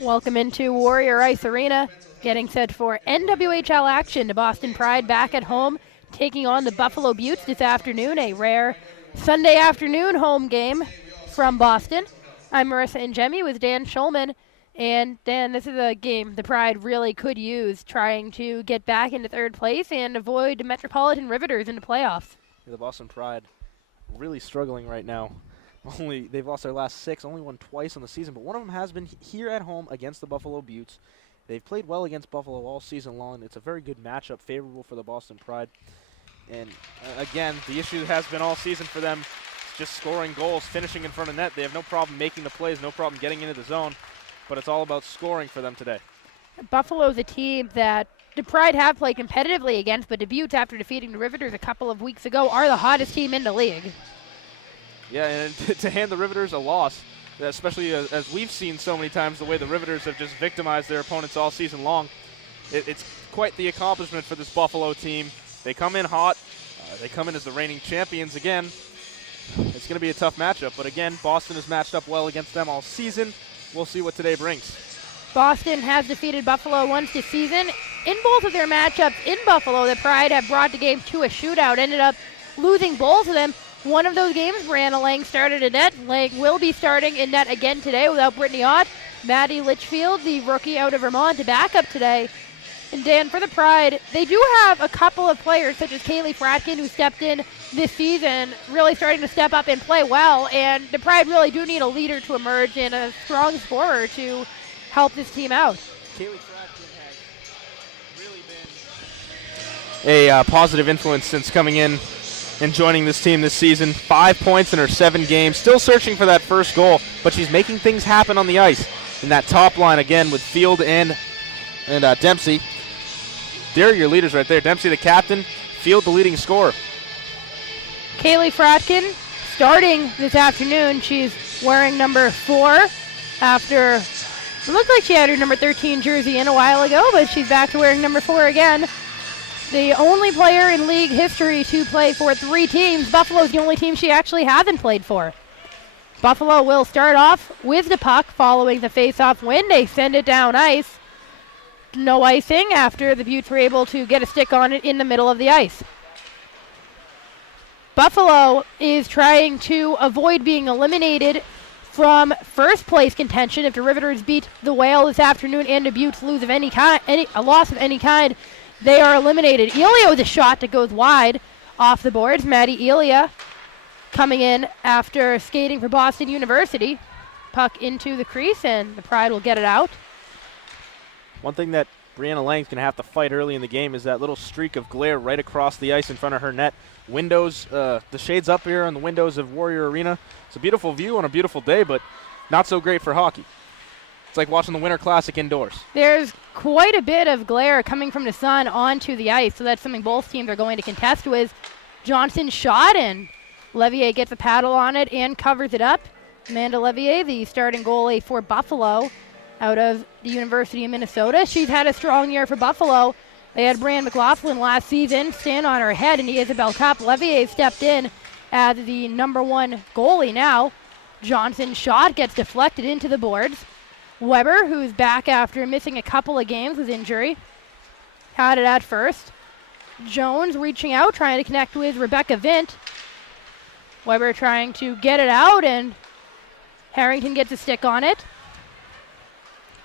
Welcome into Warrior Ice Arena, getting set for NWHL action to Boston Pride back at home, taking on the Buffalo Beauts this afternoon, a rare Sunday afternoon home game from Boston. I'm Marissa Njemi with Dan Schulman, and Dan, this is a game the Pride really could use, trying to get back into third place and avoid Metropolitan Riveters in the playoffs. The Boston Pride really struggling right now. They've lost their last 6, only won twice on the season, but one of them has been here at home against the Buffalo Beauts. They've played well against Buffalo all season long. It's a very good matchup, favorable for the Boston Pride. And again, the issue has been all season for them just scoring goals, finishing in front of net. They have no problem making the plays, no problem getting into the zone, but it's all about scoring for them today. Buffalo's a team that the Pride have played competitively against, but the Beauts, after defeating the Riveters a couple of weeks ago, are the hottest team in the league. Yeah, and to hand the Riveters a loss, especially as we've seen so many times, the way the Riveters have just victimized their opponents all season long, it's quite the accomplishment for this Buffalo team. They come in hot. They come in as the reigning champions again. It's going to be a tough matchup, but again, Boston has matched up well against them all season. We'll see what today brings. Boston has defeated Buffalo once this season. In both of their matchups in Buffalo, the Pride have brought the game to a shootout, ended up losing both of them. One of those games, Brianna Lang started in net. Lang will be starting in net again today without Brittany Ott. Maddie Litchfield, the rookie out of Vermont, to back up today. And Dan, for the Pride, they do have a couple of players, such as Kaylee Fratkin, who stepped in this season, really starting to step up and play well. And the Pride really do need a leader to emerge and a strong scorer to help this team out. Kaylee Fratkin has really been a positive influence since coming in and joining this team this season. 5 points in her 7 games. Still searching for that first goal, but she's making things happen on the ice. In that top line again with Field and Dempsey. They're your leaders right there. Dempsey, the captain. Field, the leading scorer. Kaylee Fratkin starting this afternoon. She's wearing number 4 after it looked like she had her number 13 jersey in a while ago, but she's back to wearing number 4 again. The only player in league history to play for 3 teams. Buffalo's the only team she actually hasn't played for. Buffalo will start off with the puck following the face-off win. They send it down ice. No icing after the Beauts were able to get a stick on it in the middle of the ice. Buffalo is trying to avoid being eliminated from first place contention. If the Riveters beat the Whale this afternoon and the Beauts lose of any kind, a loss of any kind, they are eliminated. Elia with a shot that goes wide off the boards. Maddie Elia coming in after skating for Boston University. Puck into the crease, and the Pride will get it out. One thing that Brianna Lang's going to have to fight early in the game is that little streak of glare right across the ice in front of her net. Windows, the shades up here on the windows of Warrior Arena. It's a beautiful view on a beautiful day, but not so great for hockey. It's like watching the Winter Classic indoors. There's quite a bit of glare coming from the sun onto the ice, so that's something both teams are going to contest with. Johnson's shot, and Levier gets a paddle on it and covers it up. Amanda Levier, the starting goalie for Buffalo out of the University of Minnesota. She's had a strong year for Buffalo. They had Brian McLaughlin last season stand on her head in the Isabel Cup. Levier stepped in as the number 1 goalie now. Johnson's shot gets deflected into the boards. Weber, who's back after missing a couple of games with injury, had it at first. Jones reaching out, trying to connect with Rebecca Vint. Weber trying to get it out, and Harrington gets a stick on it.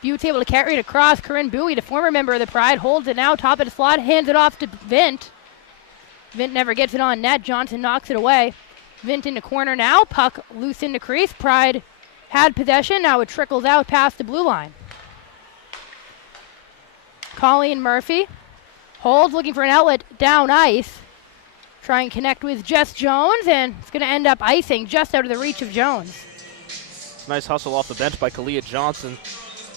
Buttes able to carry it across. Corinne Bowie, the former member of the Pride, holds it now, top of the slot, hands it off to Vint. Vint never gets it on net. Johnson knocks it away. Vint in the corner now, puck loose in the crease. Pride had possession, now it trickles out past the blue line. Colleen Murphy holds, looking for an outlet down ice. Try and connect with Jess Jones, and it's going to end up icing just out of the reach of Jones. Nice hustle off the bench by Kalia Johnson.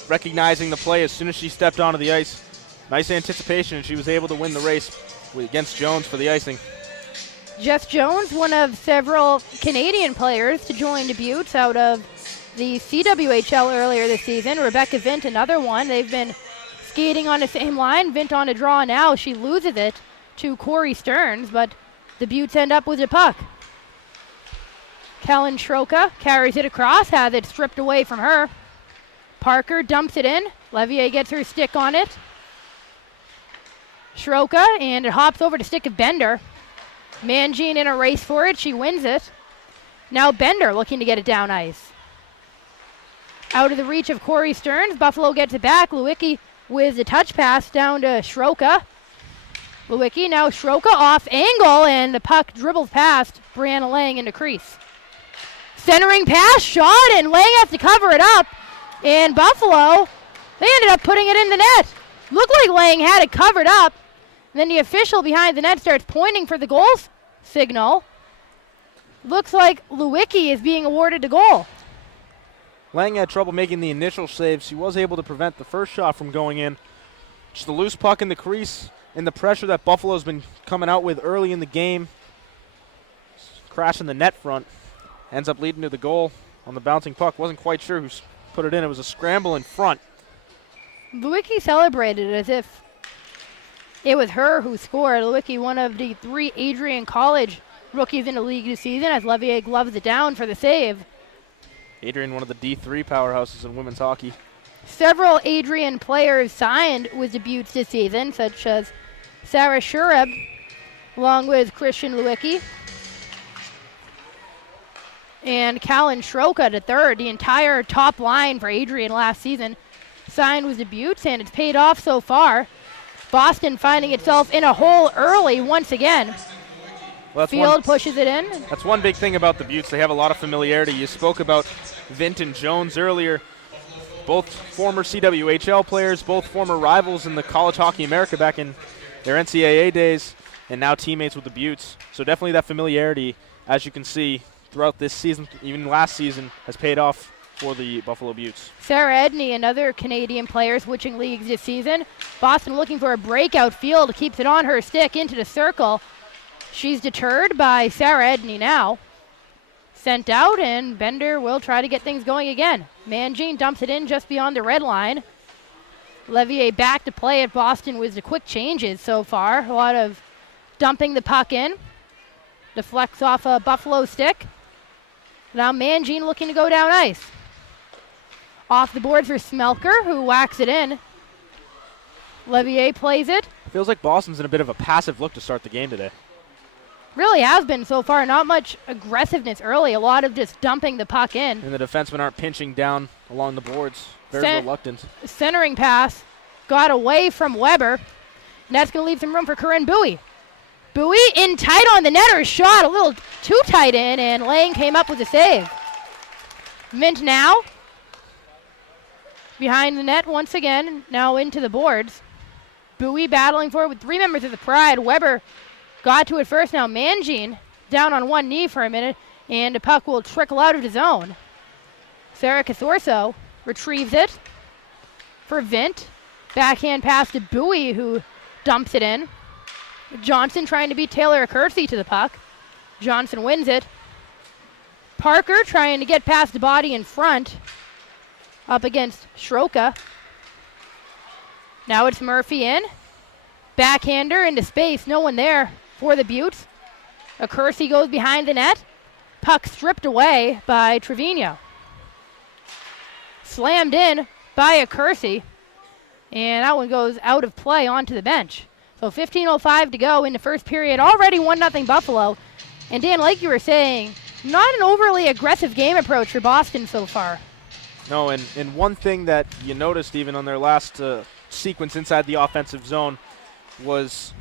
Recognizing the play as soon as she stepped onto the ice. Nice anticipation, and she was able to win the race against Jones for the icing. Jess Jones, one of several Canadian players to join the Beauts out of the CWHL earlier this season. Rebecca Vint, another one. They've been skating on the same line. Vint on a draw now. She loses it to Corey Stearns, but the Beauts end up with the puck. Kellen Schroka carries it across, has it stripped away from her. Parker dumps it in. Levier gets her stick on it. Schroka, and it hops over to stick of Bender. Mangine in a race for it. She wins it. Now Bender looking to get it down ice. Out of the reach of Corey Stearns. Buffalo gets it back. Lewicki with the touch pass down to Schroka. Lewicki, now Schroka off angle, and the puck dribbles past Brianna Lang into crease. Centering pass, shot, and Lang has to cover it up. And Buffalo, they ended up putting it in the net. Looked like Lang had it covered up. And then the official behind the net starts pointing for the goals signal. Looks like Lewicki is being awarded the goal. Lang had trouble making the initial save. She was able to prevent the first shot from going in. Just a loose puck in the crease, and the pressure that Buffalo's been coming out with early in the game. Crashing the net front. Ends up leading to the goal on the bouncing puck. Wasn't quite sure who put it in. It was a scramble in front. Lewicki celebrated as if it was her who scored. Lewicki, one of the 3 Adrian College rookies in the league this season, as Levier gloves it down for the save. Adrian, one of the D3 powerhouses in women's hockey. Several Adrian players signed with the Buttes this season, such as Sarah Shureb, along with Christian Lewicki. And Callan Schroka the third. The entire top line for Adrian last season signed with the Buttes, and it's paid off so far. Boston finding itself in a hole early once again. Well, Field pushes it in. That's one big thing about the Buttes. They have a lot of familiarity. You spoke about Vint and Jones earlier. Both former CWHL players, both former rivals in the College Hockey America back in their NCAA days, and now teammates with the Buttes. So definitely that familiarity, as you can see, throughout this season, even last season, has paid off for the Buffalo Buttes. Sarah Edney, another Canadian player switching leagues this season. Boston looking for a breakout. Field keeps it on her stick into the circle. She's deterred by Sarah Edney now. Sent out, and Bender will try to get things going again. Mangine dumps it in just beyond the red line. Levier back to play at Boston with the quick changes so far. A lot of dumping the puck in. Deflects off a Buffalo stick. Now Mangine looking to go down ice. Off the board for Smelker, who whacks it in. Levier plays it. Feels like Boston's in a bit of a passive look to start the game today. Really has been so far. Not much aggressiveness early. A lot of just dumping the puck in. And the defensemen aren't pinching down along the boards. Very reluctant. Centering pass got away from Weber. And that's going to leave some room for Corinne Bowie. Bowie in tight on the netter. Shot a little too tight in, and Lang came up with a save. Mint now. Behind the net once again. Now into the boards. Bowie battling for it with 3 members of the Pride. Weber got to it first. Now Mangine down on one knee for a minute, and the puck will trickle out of the zone. Sarah Casorso retrieves it for Vint. Backhand pass to Bowie, who dumps it in. Johnson trying to beat Taylor Kersey to the puck. Johnson wins it. Parker trying to get past the body in front. Up against Schroka. Now it's Murphy in. Backhander into space. No one there for the Buttes. Kersey goes behind the net. Puck stripped away by Trevino. Slammed in by Kersey. And that one goes out of play onto the bench. So 15:05 to go in the first period. Already 1-0 Buffalo. And Dan, like you were saying, not an overly aggressive game approach for Boston so far. No, and one thing that you noticed even on their last sequence inside the offensive zone was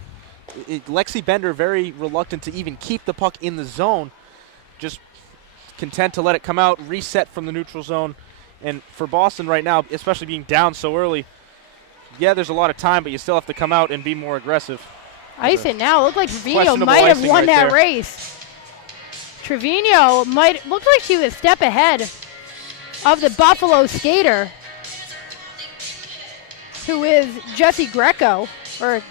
Lexi Bender very reluctant to even keep the puck in the zone, just content to let it come out, reset from the neutral zone. And for Boston right now, especially being down so early, yeah, there's a lot of time, but you still have to come out and be more aggressive. Ice it now. Looked like Trevino might have won that race. Trevino looked like she was a step ahead of the Buffalo skater, who is Jackie Greco. Was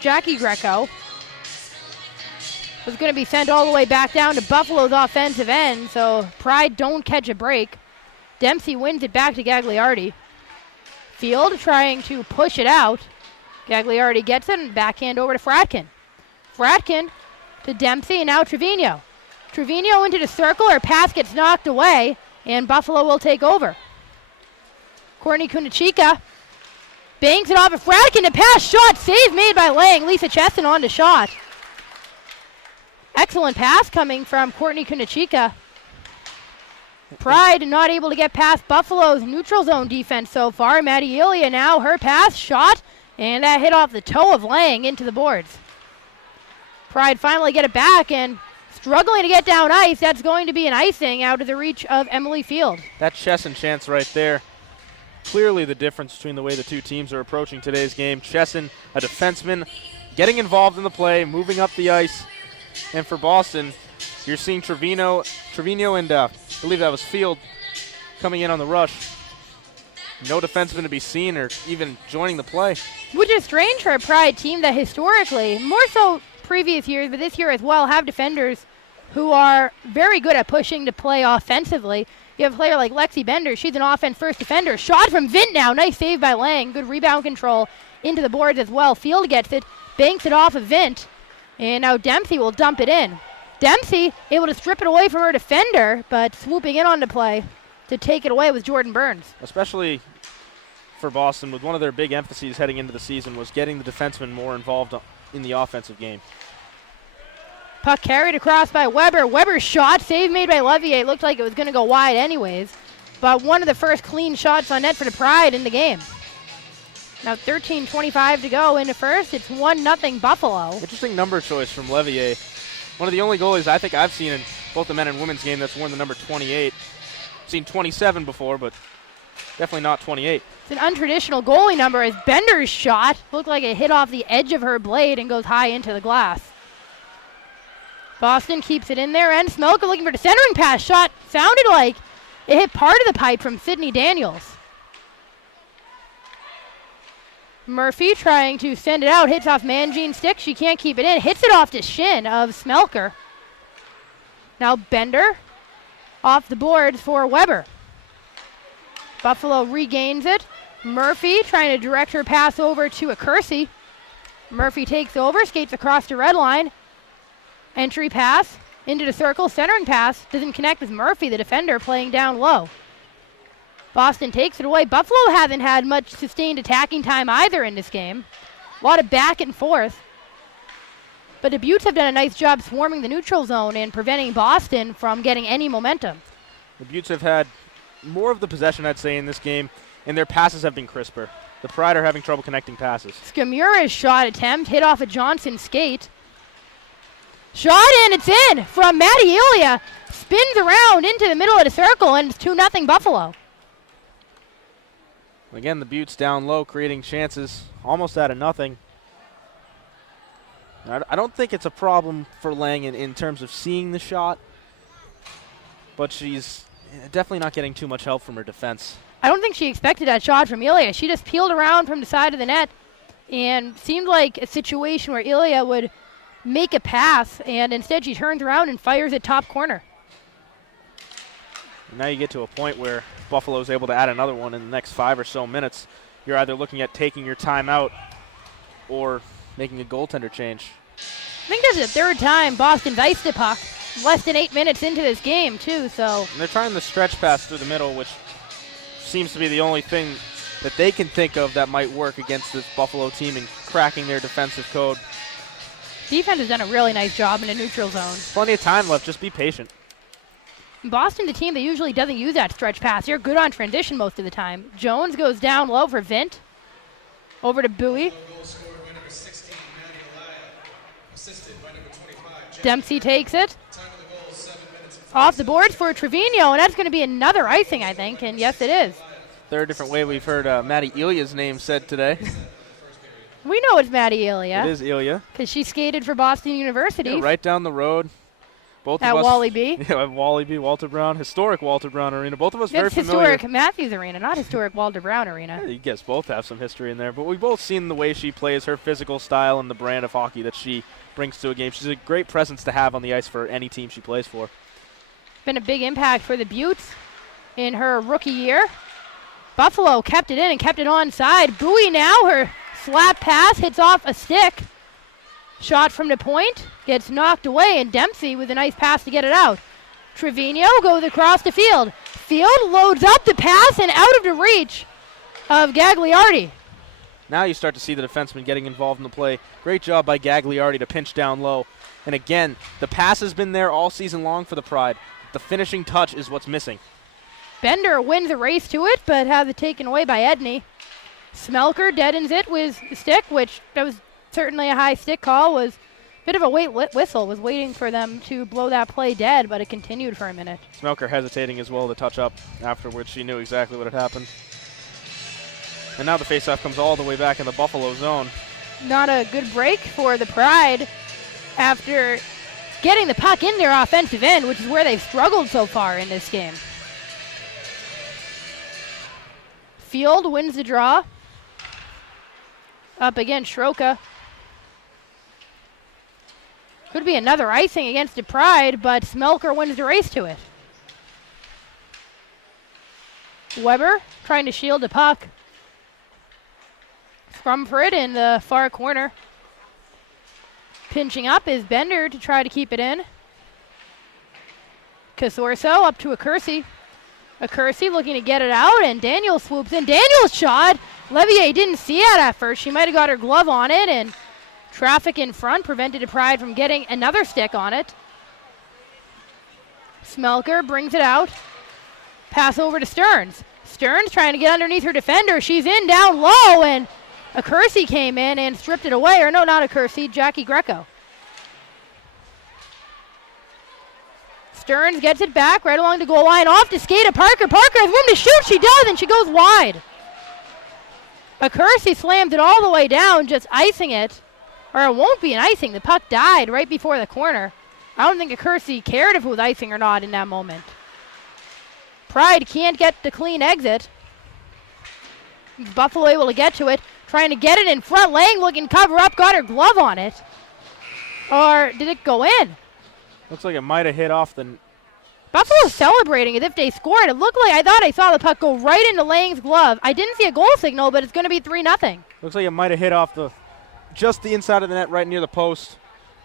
going to be sent all the way back down to Buffalo's offensive end, so Pride don't catch a break. Dempsey wins it back to Gagliardi. Field trying to push it out. Gagliardi gets it and backhand over to Fratkin. Fratkin to Dempsey, and now Trevino. Trevino into the circle. Her pass gets knocked away, and Buffalo will take over. Courtney Kunachika banks it off of Fradkin. The pass, shot, save made by Lang. Lisa Cheston on to shot. Excellent pass coming from Courtney Kunachika. Pride not able to get past Buffalo's neutral zone defense so far. Maddie Ilya now, her pass, shot, and that hit off the toe of Lang into the boards. Pride finally get it back and struggling to get down ice. That's going to be an icing out of the reach of Emily Field. That Chesson chance right there. Clearly the difference between the way the two teams are approaching today's game. Chesson, a defenseman, getting involved in the play, moving up the ice. And for Boston, you're seeing Trevino and I believe that was Field coming in on the rush. No defenseman to be seen or even joining the play. Which is strange for a Pride team that historically, more so previous years, but this year as well, have defenders who are very good at pushing to play offensively. You have a player like Lexi Bender. She's an offense-first defender. Shot from Vint now. Nice save by Lang. Good rebound control into the boards as well. Field gets it, banks it off of Vint, and now Dempsey will dump it in. Dempsey able to strip it away from her defender, but swooping in on the play to take it away was Jordan Burns. Especially for Boston, with one of their big emphases heading into the season was getting the defensemen more involved in the offensive game. Puck carried across by Weber. Weber's shot, save made by Levier. Looked like it was going to go wide anyways, but one of the first clean shots on net for the Pride in the game. Now 13:25 to go in the first. It's 1-0 Buffalo. Interesting number choice from Levier. One of the only goalies I think I've seen in both the men and women's game that's worn the number 28. I've seen 27 before, but definitely not 28. It's an untraditional goalie number as Bender's shot looked like it hit off the edge of her blade and goes high into the glass. Boston keeps it in there, and Smelka looking for the centering pass. Shot sounded like it hit part of the pipe from Sydney Daniels. Murphy trying to send it out, hits off Manjean's stick. She can't keep it in, hits it off the shin of Smelker. Now Bender off the boards for Weber. Buffalo regains it. Murphy trying to direct her pass over to Accursi. Murphy takes over, skates across the red line. Entry pass into the circle, centering pass doesn't connect with Murphy, the defender, playing down low. Boston takes it away. Buffalo hasn't had much sustained attacking time either in this game. A lot of back and forth. But the Buttes have done a nice job swarming the neutral zone and preventing Boston from getting any momentum. The Buttes have had more of the possession, I'd say, in this game, and their passes have been crisper. The Pride are having trouble connecting passes. Skamura's shot attempt hit off a Johnson skate. Shot in, it's in from Maddie Ilya. Spins around into the middle of the circle, and it's 2-0 Buffalo. Again, the Buttes down low, creating chances almost out of nothing. I don't think it's a problem for Lang in terms of seeing the shot, but she's definitely not getting too much help from her defense. I don't think she expected that shot from Ilya. She just peeled around from the side of the net and seemed like a situation where Ilya would make a pass, and instead she turns around and fires at top corner. And now you get to a point where Buffalo is able to add another one in the next 5 or so minutes. You're either looking at taking your time out or making a goaltender change. I think that's the third time Boston's iced the puck. Less than 8 minutes into this game, too, so. And they're trying the stretch pass through the middle, which seems to be the only thing that they can think of that might work against this Buffalo team and cracking their defensive code. Defense has done a really nice job in a neutral zone. Plenty of time left. Just be patient. Boston, the team that usually doesn't use that stretch pass. They're good on transition most of the time. Jones goes down low for Vint. Over to Bowie. Dempsey takes it. Off the boards for Trevino, and that's going to be another icing, I think, and yes, it is. Third different way we've heard Maddie Ilya's name said today. We know it's Maddie Ilya. It is Ilya. Because she skated for Boston University. Yeah, right down the road. Both at of us, Wally B. Yeah, at Wally B, Walter Brown, historic Walter Brown Arena. Both of us very familiar. Historic Matthews Arena, not historic Walter Brown Arena. Yeah, you guys both have some history in there, but we've both seen the way she plays, her physical style, and the brand of hockey that she brings to a game. She's a great presence to have on the ice for any team she plays for. Been a big impact for the Buttes in her rookie year. Buffalo kept it in and kept it onside. Bowie now, her slap pass hits off a stick. Shot from the point, gets knocked away, and Dempsey with a nice pass to get it out. Trevino goes across the field. Field loads up the pass and out of the reach of Gagliardi. Now you start to see the defenseman getting involved in the play. Great job by Gagliardi to pinch down low. And again, the pass has been there all season long for the Pride. The finishing touch is what's missing. Bender wins a race to it, but has it taken away by Edney. Smelker deadens it with the stick, which that was certainly a high stick call. Was a bit of a wait whistle. Was waiting for them to blow that play dead, but it continued for a minute. Smelker hesitating as well to touch up afterwards. She knew exactly what had happened. And now the faceoff comes all the way back in the Buffalo zone. Not a good break for the Pride after getting the puck in their offensive end, which is where they've struggled so far in this game. Field wins the draw. Up again, Schroka. Could be another icing against the Pride, but Smelker wins the race to it. Weber trying to shield the puck. Scrum for it in the far corner. Pinching up is Bender to try to keep it in. Casorso up to Accursi. Accursi looking to get it out, and Daniel swoops in. Daniel's shot. Levier didn't see it at first. She might have got her glove on it, and traffic in front prevented the Pride from getting another stick on it. Smelker brings it out. Pass over to Stearns. Stearns trying to get underneath her defender. She's in down low, and Accursi came in and stripped it away. Or no, not Accursi, Jackie Greco. Stearns gets it back right along the goal line. Off to skate to Parker. Parker has room to shoot. She does, and she goes wide. Accursi slams it all the way down, just icing it. Or it won't be an icing. The puck died right before the corner. I don't think Accursi cared if it was icing or not in that moment. Pride can't get the clean exit. Buffalo able to get to it. Trying to get it in front. Lang looking cover up. Got her glove on it. Or did it go in? Looks like it might have hit off the... Buffalo's celebrating as if they scored. It looked like, I thought I saw the puck go right into Lang's glove. I didn't see a goal signal, but it's going to be 3-0. Looks like it might have hit off just the inside of the net right near the post.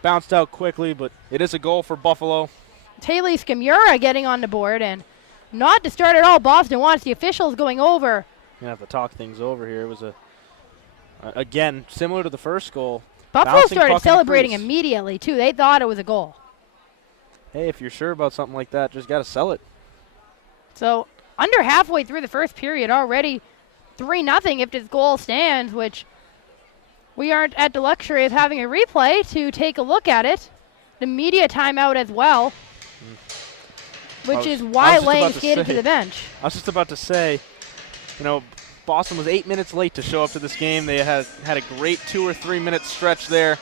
Bounced out quickly, but it is a goal for Buffalo. Taylor Skimura getting on the board, and not to start at all. Boston wants the officials going over. Gonna have to talk things over here. It was again, similar to the first goal. Buffalo started celebrating immediately, too. They thought it was a goal. Hey, if you're sure about something like that, just got to sell it. So, under halfway through the first period already, 3-0 if this goal stands, which we aren't at the luxury of having a replay to take a look at it. The media timeout as well, which is why Lang skated to the bench. I was just about to say, Boston was 8 minutes late to show up to this game. They had a great 2 or 3 minute stretch there.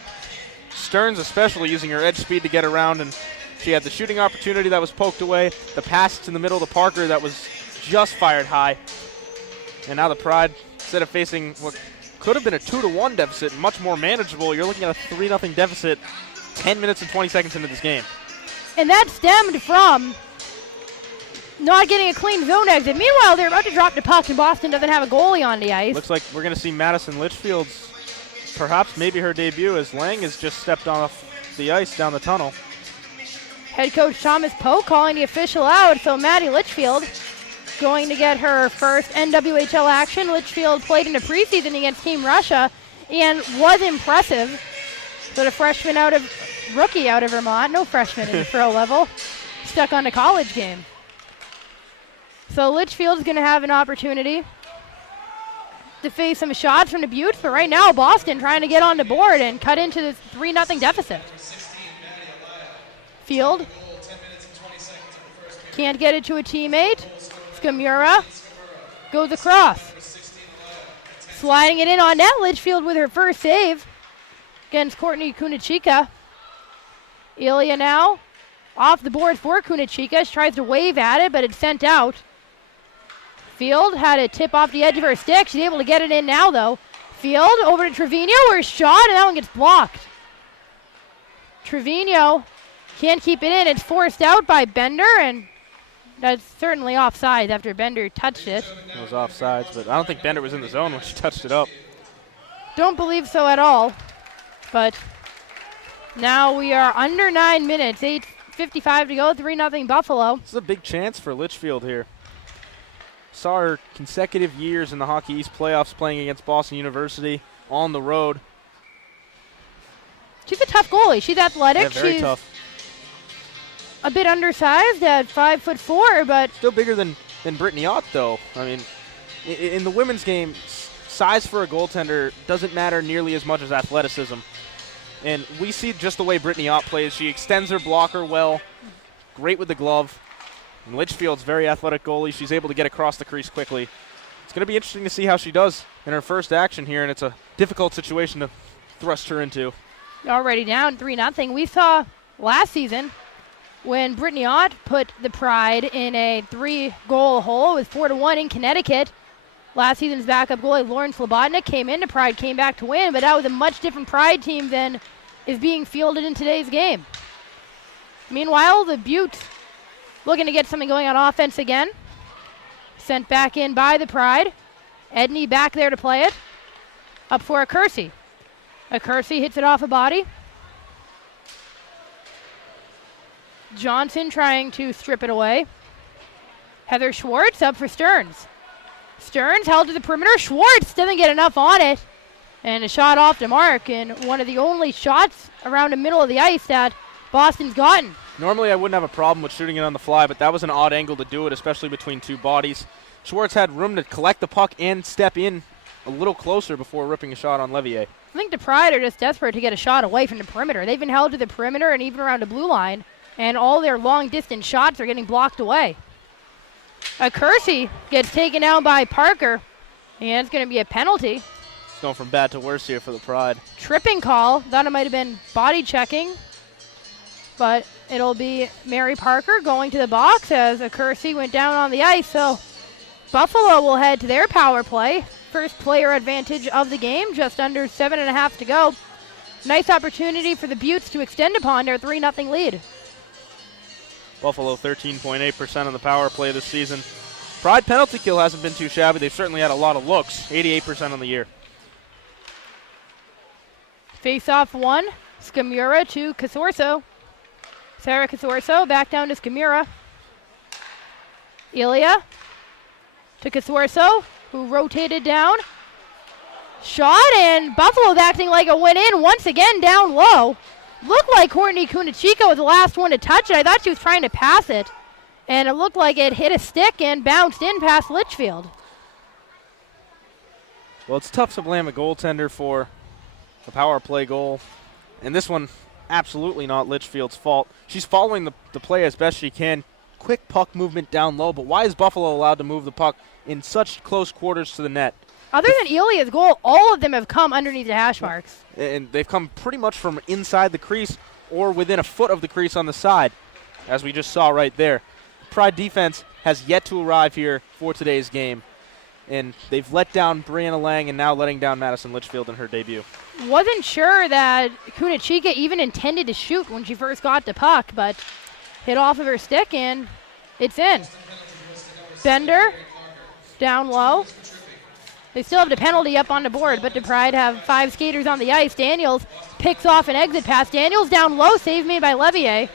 Stearns especially using her edge speed to get around, and she had the shooting opportunity that was poked away, the pass to the middle to Parker that was just fired high. And now the Pride, instead of facing what could have been a 2-1 deficit, much more manageable, you're looking at a 3-0 deficit 10 minutes and 20 seconds into this game. And that stemmed from not getting a clean zone exit. Meanwhile, they're about to drop the puck, and Boston doesn't have a goalie on the ice. Looks like we're going to see Madison Litchfield's, perhaps maybe her debut, as Lang has just stepped off the ice down the tunnel. Head coach Thomas Poe calling the official out, so Maddie Litchfield going to get her first NWHL action. Litchfield played in the preseason against Team Russia and was impressive. So the rookie out of Vermont, no freshman in the pro level, stuck on the college game. So Litchfield is going to have an opportunity to face some shots from the Buttes, but right now Boston trying to get on the board and cut into this 3-0 deficit. Field can't get it to a teammate. Skimura goes across. Sliding it in on net. Litchfield with her first save against Courtney Kunachika. Ilya now off the board for Kunachika. She tries to wave at it, but it's sent out. Field had a tip off the edge of her stick. She's able to get it in now, though. Field over to Trevino, where a shot, and that one gets blocked. Trevino can't keep it in. It's forced out by Bender, and that's certainly offside after Bender touched it. It was offsides, but I don't think Bender was in the zone when she touched it up. Don't believe so at all, but Now we are under 9 minutes, 8:55 to go, 3-0 Buffalo. This is a big chance for Litchfield here. Saw her consecutive years in the Hockey East playoffs playing against Boston University on the road. She's a tough goalie. She's athletic. Yeah, very She's tough. a bit undersized at 5'4", but Still bigger than Brittany Ott, though. I mean, in the women's game, size for a goaltender doesn't matter nearly as much as athleticism. And we see just the way Brittany Ott plays. She extends her blocker well, great with the glove. And Litchfield's very athletic goalie. She's able to get across the crease quickly. It's going to be interesting to see how she does in her first action here, and it's a difficult situation to thrust her into. already down 3-0. We saw last season when Brittany Ott put the Pride in a 3-goal hole with 4-1 in Connecticut. Last season's backup goalie Lauren Slobodnik came into Pride, came back to win, but that was a much different Pride team than is being fielded in today's game. Meanwhile, the Butte looking to get something going on offense again. Sent back in by the Pride. Edney back there to play it. Up for Acursi. Acursi hits it off a body. Johnson trying to strip it away. Heather Schwartz up for Stearns. Stearns held to the perimeter. Schwartz doesn't get enough on it. And a shot off the mark, and one of the only shots around the middle of the ice that Boston's gotten. Normally I wouldn't have a problem with shooting it on the fly, but that was an odd angle to do it, especially between two bodies. Schwartz had room to collect the puck and step in a little closer before ripping a shot on Levier. I think the Pride are just desperate to get a shot away from the perimeter. They've been held to the perimeter and even around the blue line, and all their long-distance shots are getting blocked away. Acursi gets taken down by Parker, and it's going to be a penalty. It's going from bad to worse here for the Pride. Tripping call. Thought it might have been body checking, but it'll be Mary Parker going to the box as Acursi went down on the ice. So Buffalo will head to their power play. First player advantage of the game, just under 7.5 to go. Nice opportunity for the Buttes to extend upon their 3-0 lead. Buffalo 13.8% on the power play this season. Pride penalty kill hasn't been too shabby. They've certainly had a lot of looks, 88% on the year. Face-off one, Scamura to Casorso. Sarah Casorso back down to Scamura. Ilya to Casorso, who rotated down. Shot, and Buffalo's acting like it went in once again down low. Looked like Courtney Kunachika was the last one to touch it. I thought she was trying to pass it, and it looked like it hit a stick and bounced in past Litchfield. Well, it's tough to blame a goaltender for the power play goal, and this one absolutely not Litchfield's fault. She's following the play as best she can. Quick puck movement down low, but why is Buffalo allowed to move the puck in such close quarters to the net? Other than Ilya's goal, all of them have come underneath the hash marks. And they've come pretty much from inside the crease or within a foot of the crease on the side, as we just saw right there. Pride defense has yet to arrive here for today's game, and they've let down Brianna Lang and now letting down Madison Litchfield in her debut. Wasn't sure that Kunachika even intended to shoot when she first got the puck, but hit off of her stick, and it's in. Bender down low. They still have the penalty up on the board, but the Pride have 5 skaters on the ice. Daniels picks off an exit pass. Daniels down low, save made by Levier.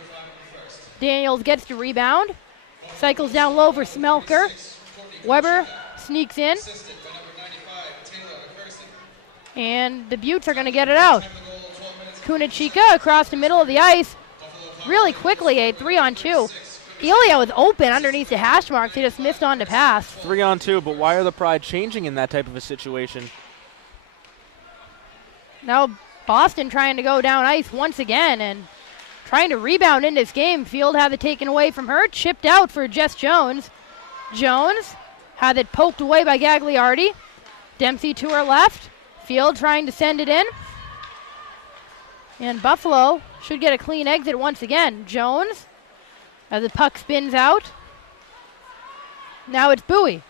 Daniels gets the rebound. Cycles down low for Smelker. Weber sneaks in. And the Buttes are going to get it out. Kunachika across the middle of the ice. Really quickly, a 3-on-2. Ilya was open underneath the hash marks. He just missed on the pass. 3-on-2, but why are the Pride changing in that type of a situation? Now Boston trying to go down ice once again and trying to rebound in this game. Field had it taken away from her. Chipped out for Jess Jones. Jones had it poked away by Gagliardi. Dempsey to her left. Field trying to send it in. And Buffalo should get a clean exit once again. Jones, as the puck spins out. Now it's Bowie.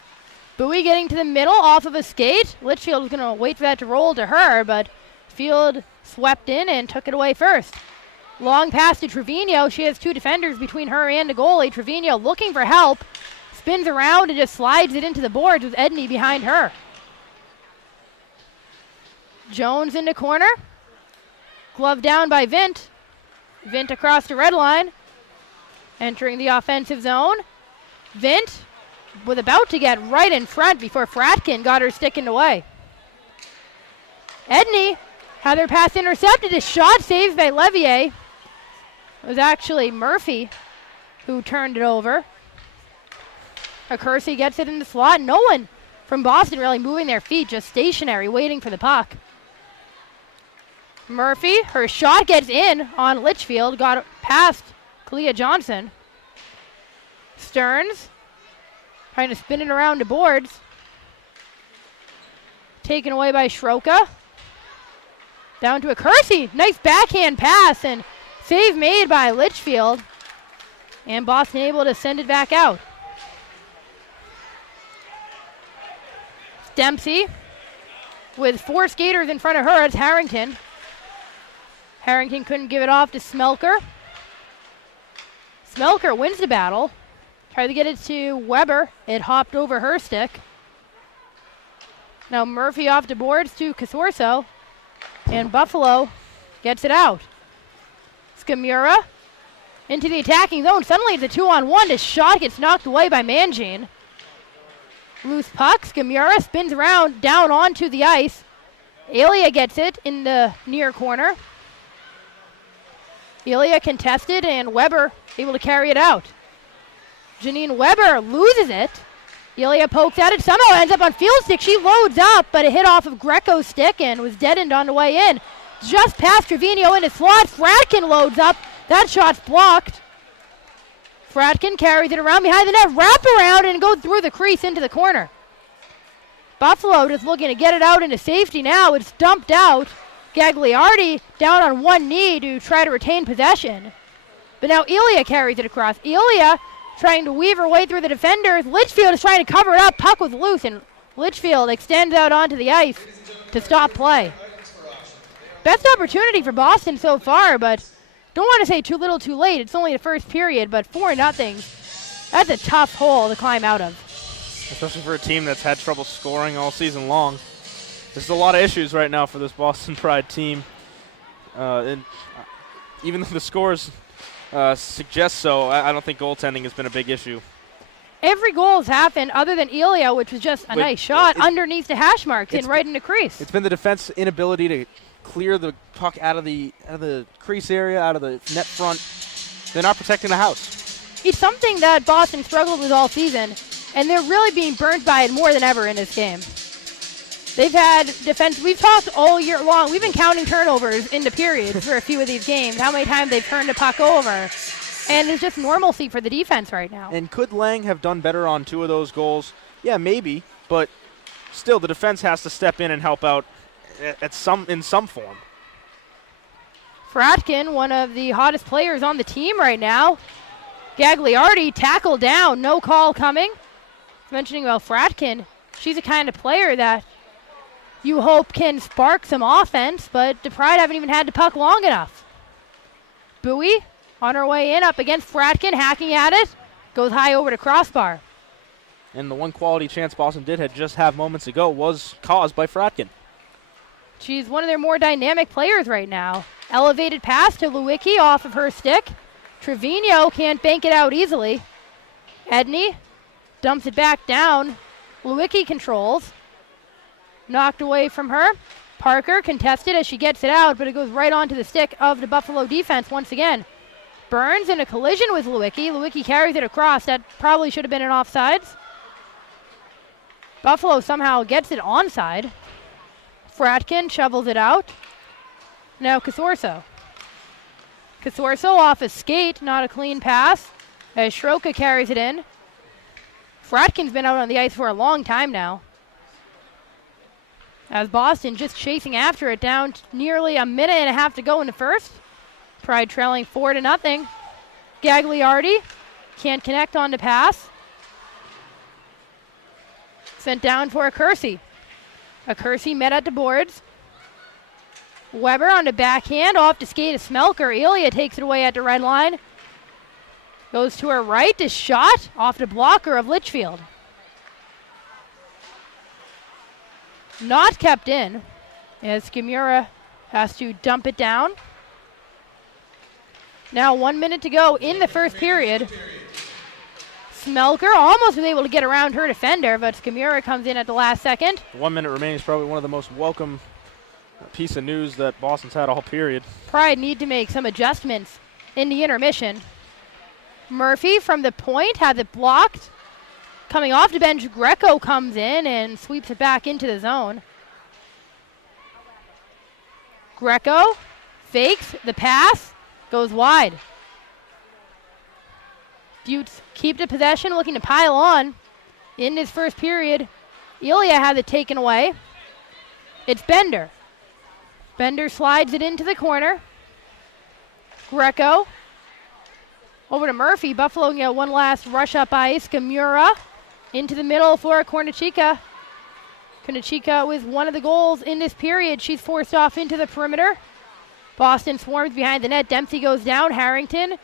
Bowie getting to the middle off of a skate. Litchfield was going to wait for that to roll to her, but Field swept in and took it away first. Long pass to Trevino. She has 2 defenders between her and the goalie. Trevino looking for help. Spins around and just slides it into the boards with Edney behind her. Jones in the corner. Glove down by Vint. Vint across the red line. Entering the offensive zone. Vint was about to get right in front before Fratkin got her stick in the way. Edney had their pass intercepted. A shot saved by Levier. It was actually Murphy who turned it over. Kersey gets it in the slot. No one from Boston really moving their feet, just stationary, waiting for the puck. Murphy, her shot gets in on Litchfield, got past Kalia Johnson. Stearns trying to spin it around the boards. Taken away by Schroka. Down to a Kersey. Nice backhand pass and save made by Litchfield. And Boston able to send it back out. Dempsey with 4 skaters in front of her. It's Harrington. Harrington couldn't give it off to Smelker. Smelker wins the battle. Tried to get it to Weber. It hopped over her stick. Now Murphy off the boards to Casorso. And Buffalo gets it out. Scamura into the attacking zone. Suddenly it's a 2-on-1. The shot gets knocked away by Mangine. Loose puck. Scamura spins around down onto the ice. Elia gets it in the near corner. Elia contested and Weber able to carry it out. Janine Weber loses it. Elia pokes at it, somehow ends up on field stick. She loads up, but it hit off of Greco's stick and was deadened on the way in. Just past Trevino in his slot. Fratkin loads up. That shot's blocked. Fratkin carries it around behind the net, wrap around and go through the crease into the corner. Buffalo just looking to get it out into safety now. It's dumped out. Gagliardi down on one knee to try to retain possession. But now Elia carries it across. Elia trying to weave her way through the defenders. Litchfield is trying to cover it up. Puck was loose, and Litchfield extends out onto the ice to stop play. Best opportunity for Boston so far, but don't want to say too little too late. It's only the first period, but 4-0. That's a tough hole to climb out of. Especially for a team that's had trouble scoring all season long. There's a lot of issues right now for this Boston Pride team. And even though the scores suggest so, I don't think goaltending has been a big issue. Every goal has happened other than Elia, which was just a nice shot underneath the hash marks and right in the crease. It's been the defense inability to clear the puck out of the crease area, out of the net front. They're not protecting the house. It's something that Boston struggled with all season, and they're really being burnt by it more than ever in this game. They've had defense. We've talked all year long. We've been counting turnovers into periods for a few of these games, how many times they've turned the puck over. And it's just normalcy for the defense right now. And could Lang have done better on 2 of those goals? Yeah, maybe. But still, the defense has to step in and help out in some form. Fratkin, one of the hottest players on the team right now. Gagliardi tackled down. No call coming. Mentioning about Fratkin, she's the kind of player that you hope can spark some offense, but the Pride haven't even had the puck long enough. Bowie on her way in, up against Fratkin, hacking at it, goes high over to crossbar. And the one quality chance Boston did just have moments ago was caused by Fratkin. She's one of their more dynamic players right now. Elevated pass to Lewicki off of her stick. Trevino can't bank it out easily. Edney dumps it back down. Lewicki controls. Knocked away from her. Parker contested as she gets it out, but it goes right onto the stick of the Buffalo defense once again. Burns in a collision with Lewicki. Lewicki carries it across. That probably should have been an offsides. Buffalo somehow gets it onside. Fratkin shovels it out. Now Casorso. Casorso off a skate, not a clean pass, as Schroka carries it in. Fratkin's been out on the ice for a long time now. As Boston just chasing after it, down nearly a minute and a half to go in the first. Pride trailing 4-0. Gagliardi can't connect on the pass. Sent down for a Kersey. A Kersey met at the boards. Weber on the backhand, off to skate a Smelker. Elia takes it away at the red line. Goes to her right, a shot off the blocker of Litchfield. Not kept in, as Skimura has to dump it down. Now 1 minute to go in the first period. Smelker almost was able to get around her defender, but Skamura comes in at the last second. 1 minute remaining is probably one of the most welcome piece of news that Boston's had all period. Pride need to make some adjustments in the intermission. Murphy from the point has it blocked. Coming off the bench, Greco comes in and sweeps it back into the zone. Greco fakes the pass, goes wide. Buttes keep the possession, looking to pile on in this first period. Ilya has it taken away. It's Bender. Bender slides it into the corner. Greco over to Murphy. Buffalo get one last rush up ice. Gamura into the middle for Kornichika. Kornichika with one of the goals in this period. She's forced off into the perimeter. Boston swarms behind the net. Dempsey goes down. Harrington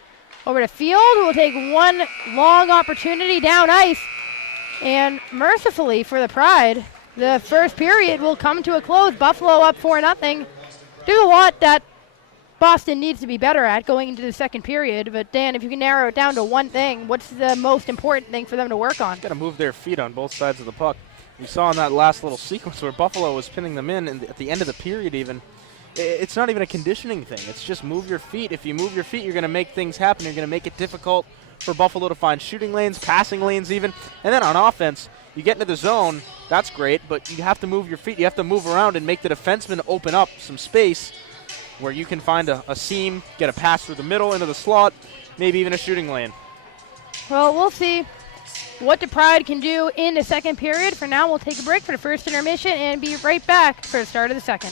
over to Field, who will take one long opportunity down ice. And mercifully for the Pride, the first period will come to a close. Buffalo up 4-0. There's a lot that Boston needs to be better at going into the second period. But Dan, if you can narrow it down to one thing, what's the most important thing for them to work on? Got to move their feet on both sides of the puck. We saw in that last little sequence where Buffalo was pinning them in, and at the end of the period even, it's not even a conditioning thing. It's just move your feet. If you move your feet, you're going to make things happen. You're going to make it difficult for Buffalo to find shooting lanes, passing lanes even. And then on offense, you get into the zone, that's great, but you have to move your feet. You have to move around and make the defenseman open up some space where you can find a seam, get a pass through the middle into the slot, maybe even a shooting lane. Well, we'll see what the Pride can do in the second period. For now, we'll take a break for the first intermission and be right back for the start of the second.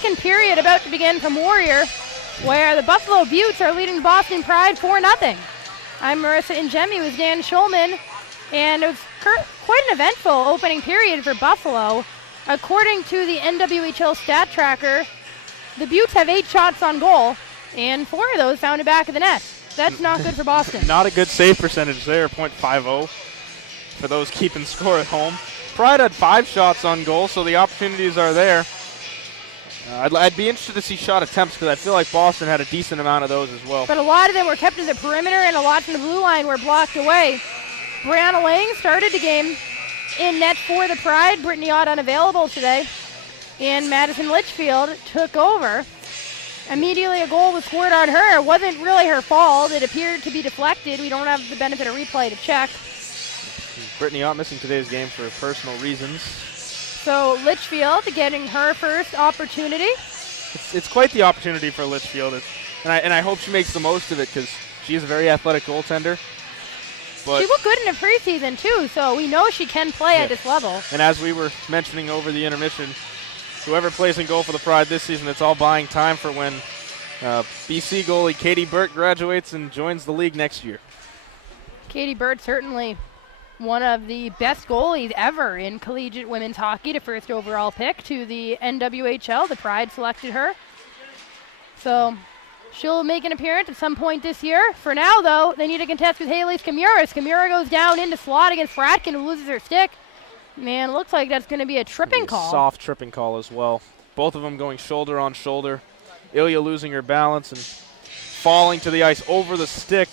second period about to begin from Warrior, where the Buffalo Beauts are leading Boston Pride 4-0. I'm Marissa Ingemi with Dan Schulman, and it was quite an eventful opening period for Buffalo. According to the NWHL stat tracker, the Beauts have 8 shots on goal, and 4 of those found it back of the net. That's not good for Boston. Not a good save percentage there, .50 for those keeping score at home. Pride had 5 shots on goal, so the opportunities are there. I'd be interested to see shot attempts because I feel like Boston had a decent amount of those as well. But a lot of them were kept to the perimeter, and a lot from the blue line were blocked away. Brianna Lang started the game in net for the Pride. Brittany Ott unavailable today. And Madison Litchfield took over. Immediately a goal was scored on her. It wasn't really her fault. It appeared to be deflected. We don't have the benefit of replay to check. Brittany Ott missing today's game for personal reasons. So Litchfield getting her first opportunity. It's quite the opportunity for Litchfield, and I hope she makes the most of it because she is a very athletic goaltender. But she looked good in the preseason too, so we know she can play at this level. And as we were mentioning over the intermission, whoever plays in goal for the Pride this season, it's all buying time for when BC goalie Katie Burt graduates and joins the league next year. Katie Burt certainly one of the best goalies ever in collegiate women's hockey, the first overall pick to the NWHL. The Pride selected her. So she'll make an appearance at some point this year. For now, though, they need to contest with Haley Skamura. Skamura goes down into slot against Fratkin, who loses her stick. Man, looks like that's going to be a tripping call. Soft tripping call as well. Both of them going shoulder on shoulder. Ilya losing her balance and falling to the ice over the stick.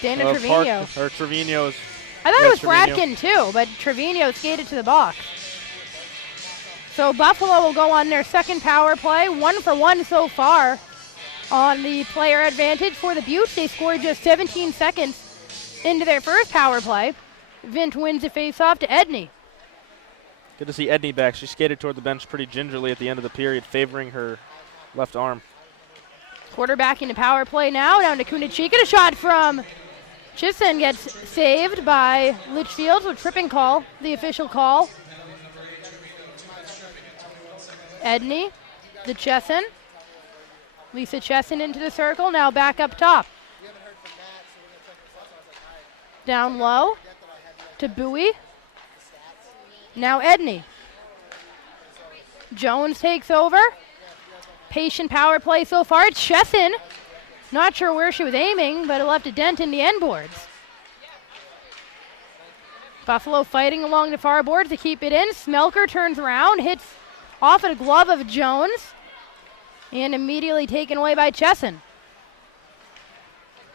Dana Trevino. Trevino's. I thought it was Fratkin too, but Trevino skated to the box. So Buffalo will go on their second power play, 1 for 1 so far on the player advantage for the Beauts. They scored just 17 seconds into their first power play. Vint wins the faceoff to Edney. Good to see Edney back. She skated toward the bench pretty gingerly at the end of the period, favoring her left arm. Quarterbacking the power play now, down to Kunachika. A shot from Chissen gets saved by Litchfield, so tripping call, the official call. Edney, the Chesson. Lisa Chesson into the circle, now back up top. Down low to Bowie. Now Edney. Jones takes over. Patient power play so far. Chesson, not sure where she was aiming, but it left a dent in the end boards. Buffalo fighting along the far boards to keep it in. Smelker turns around, hits off at a glove of Jones, and immediately taken away by Chesson.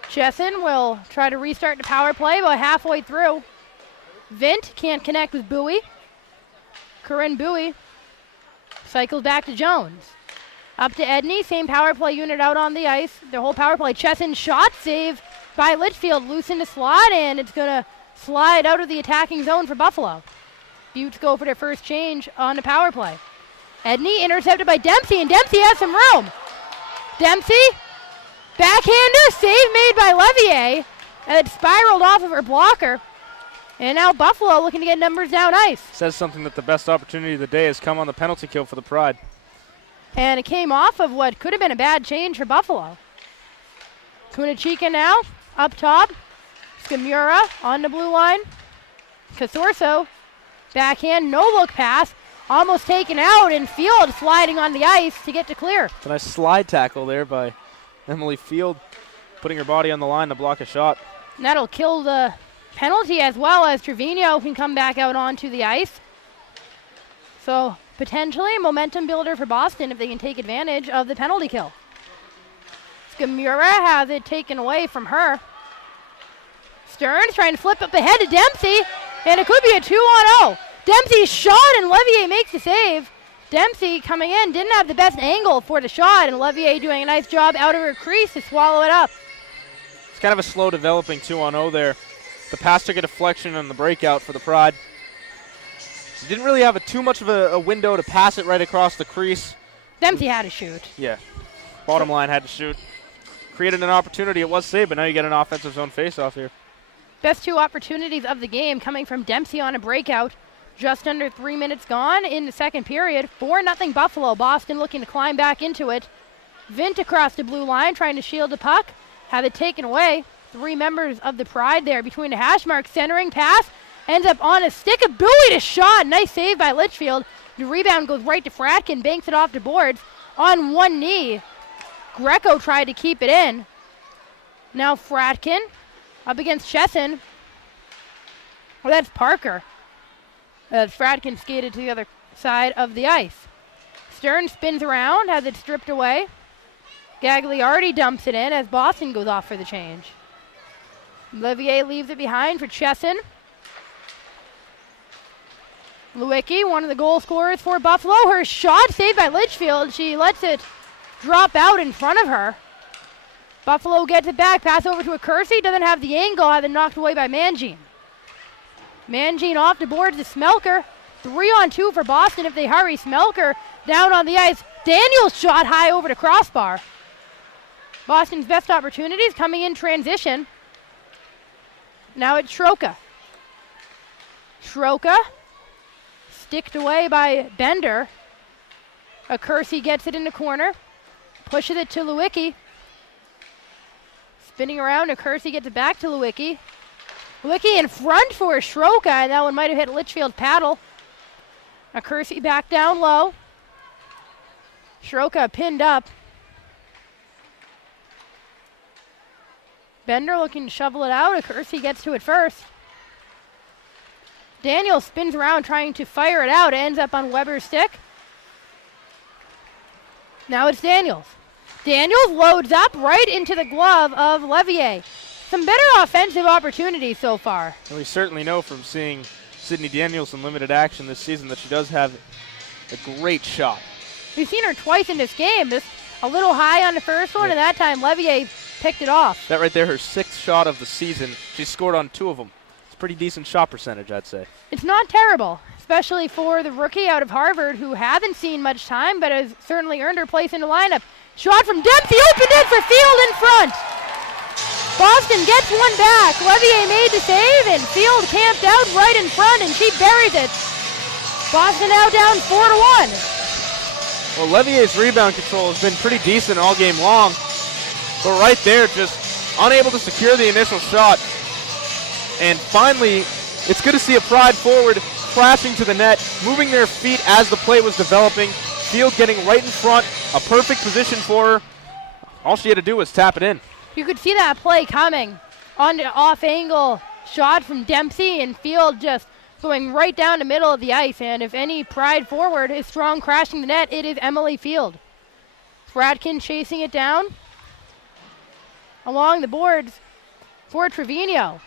Chesson will try to restart the power play about halfway through. Vint can't connect with Bowie. Corinne Bowie cycles back to Jones. Up to Edney, same power play unit out on the ice. Their whole power play. Chesson shot save by Litchfield, loose in the slot, and it's going to slide out of the attacking zone for Buffalo. Beauts go for their first change on the power play. Edney intercepted by Dempsey, and Dempsey has some room. Dempsey, backhander, save made by Levier, and it spiraled off of her blocker. And now Buffalo looking to get numbers down ice. Says something that the best opportunity of the day has come on the penalty kill for the Pride. And it came off of what could have been a bad change for Buffalo. Kunachika now, up top. Skamura on the blue line. Casorso, backhand, no-look pass. Almost taken out, and Field sliding on the ice to get to clear. It's a nice slide tackle there by Emily Field, putting her body on the line to block a shot. And that'll kill the penalty, as well as Trevino can come back out onto the ice. So potentially a momentum builder for Boston if they can take advantage of the penalty kill. Skamura has it taken away from her. Stearns trying to flip up ahead to Dempsey, and it could be a 2-on-0. Dempsey shot, and Levier makes the save. Dempsey coming in, didn't have the best angle for the shot, and Levier doing a nice job out of her crease to swallow it up. It's kind of a slow developing 2-on-0 there. The pass took a deflection on the breakout for the Pride. Didn't really have too much of a window to pass it right across the crease. Dempsey had to shoot. Yeah, bottom line had to shoot. Created an opportunity, it was saved, but now you get an offensive zone faceoff here. Best 2 opportunities of the game coming from Dempsey on a breakout. Just under 3 minutes gone in the second period. 4-0 Buffalo. Boston looking to climb back into it. Vint across the blue line trying to shield the puck. Have it taken away. 3 members of the Pride there between the hash marks. Centering pass. Ends up on a stick. A buoy to shot. Nice save by Litchfield. The rebound goes right to Fratkin. Banks it off the boards. On one knee. Greco tried to keep it in. Now Fratkin up against Chesson. Well, that's Parker. Fratkin skated to the other side of the ice. Stern spins around, has it stripped away. Gagliardi dumps it in as Boston goes off for the change. Levier leaves it behind for Chesson. Lewicki, one of the goal scorers for Buffalo. Her shot saved by Litchfield. She lets it drop out in front of her. Buffalo gets it back, pass over to a Kersey. Doesn't have the angle, has it knocked away by Mangine. Mangine off the board to Smelker. 3-on-2 for Boston if they hurry. Smelker down on the ice. Daniels shot high over to crossbar. Boston's best opportunities coming in transition. Now it's Schroka. Schroka sticked away by Bender. A Kersey gets it in the corner. Pushes it to Lewicki. Spinning around, a Kersey gets it back to Lewicki. Lewicki in front for Schroka, and that one might have hit Litchfield's paddle. A Kersey back down low. Schroka pinned up. Bender looking to shovel it out. A Kersey gets to it first. Daniel spins around trying to fire it out. It ends up on Weber's stick. Now it's Daniels. Daniels loads up right into the glove of Levier. Some better offensive opportunities so far. And we certainly know from seeing Sydney Daniels in limited action this season that she does have a great shot. We've seen her twice in this game. Just a little high on the first one, and that time Levier picked it off. That right there, her 6th shot of the season. She scored on 2 of them. It's a pretty decent shot percentage, I'd say. It's not terrible, especially for the rookie out of Harvard who hasn't seen much time but has certainly earned her place in the lineup. Shot from Dempsey, opened it for Field in front. Boston gets one back. Levier made the save, and Field camped out right in front, and she buries it. Boston now down 4-1. Well, Levier's rebound control has been pretty decent all game long, but right there, just unable to secure the initial shot. And finally, it's good to see a Pride forward crashing to the net, moving their feet as the play was developing. Field getting right in front, a perfect position for her. All she had to do was tap it in. You could see that play coming on the off-angle shot from Dempsey, and Field just going right down the middle of the ice. And if any Pride forward is strong crashing the net, it is Emily Field. Fratkin chasing it down along the boards for Trevino.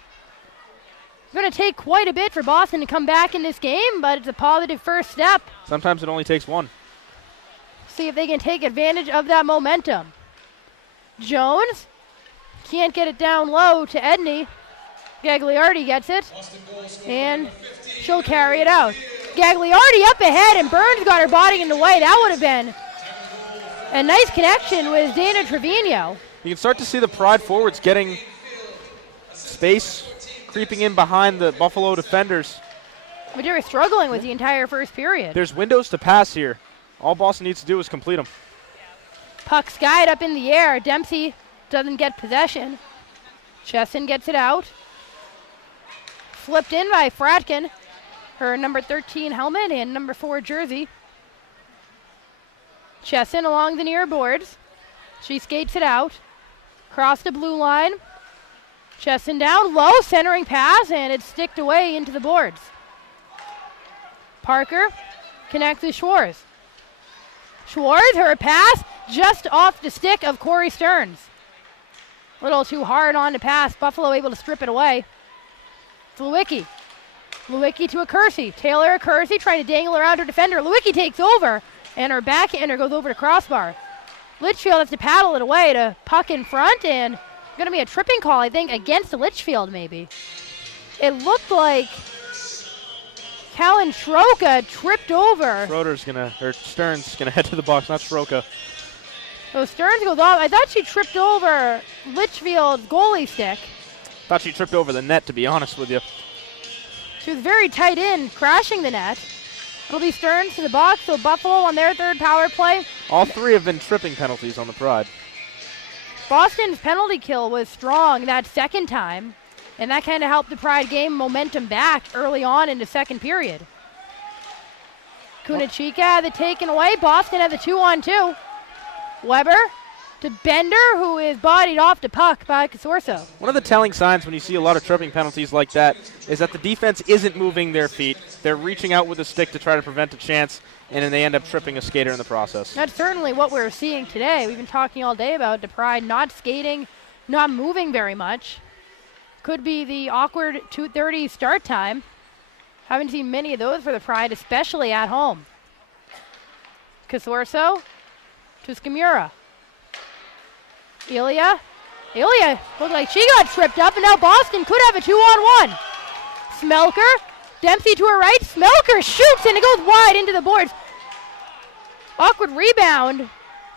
It's going to take quite a bit for Boston to come back in this game, but it's a positive first step. Sometimes it only takes one. See if they can take advantage of that momentum. Jones can't get it down low to Edney. Gagliardi gets it, and she'll carry it out. Gagliardi up ahead, and Burns got her body in the way. That would have been a nice connection with Dana Trevino. You can start to see the Pride forwards getting space, creeping in behind the Buffalo defenders. But they were struggling with the entire first period. There's windows to pass here. All Boston needs to do is complete them. Puck skied up in the air. Dempsey doesn't get possession. Chesson gets it out. Flipped in by Fratkin. Her number 13 helmet and number 4 jersey. Chesson along the near boards. She skates it out. Cross the blue line. Chesson down low, centering pass, and it's sticked away into the boards. Parker connects with Schwartz. Schwartz, her pass just off the stick of Corey Stearns. A little too hard on the pass. Buffalo able to strip it away. It's Lewicki. Lewicki to a Kersey. Taylor a Kersey trying to dangle around her defender. Lewicki takes over, and her backhander goes over to crossbar. Litchfield has to paddle it away to puck in front, and going to be a tripping call, I think, against Litchfield maybe. It looked like Callan Schroka tripped over. Stearns gonna head to the box, not Schroka. So Stearns goes off. I thought she tripped over Litchfield's goalie stick. Thought she tripped over the net, to be honest with you. She was very tight in, crashing the net. It'll be Stearns to the box, so Buffalo on their third power play. All three have been tripping penalties on the Pride. Boston's penalty kill was strong that second time, and that kind of helped the Pride gain momentum back early on in the second period. Kunachika had it taken away. Boston had the 2-on-2. Weber to Bender, who is bodied off the puck by Casorso. One of the telling signs when you see a lot of tripping penalties like that is that the defense isn't moving their feet. They're reaching out with a stick to try to prevent a chance, and then they end up tripping a skater in the process. That's certainly what we're seeing today. We've been talking all day about the Pride not skating, not moving very much. Could be the awkward 2:30 start time. Haven't seen many of those for the Pride, especially at home. Casorso to Skimura. Ilya looked like she got tripped up, and now Boston could have a 2-on-1. Smelker, Dempsey to her right. Smelker shoots, and it goes wide into the boards. Awkward rebound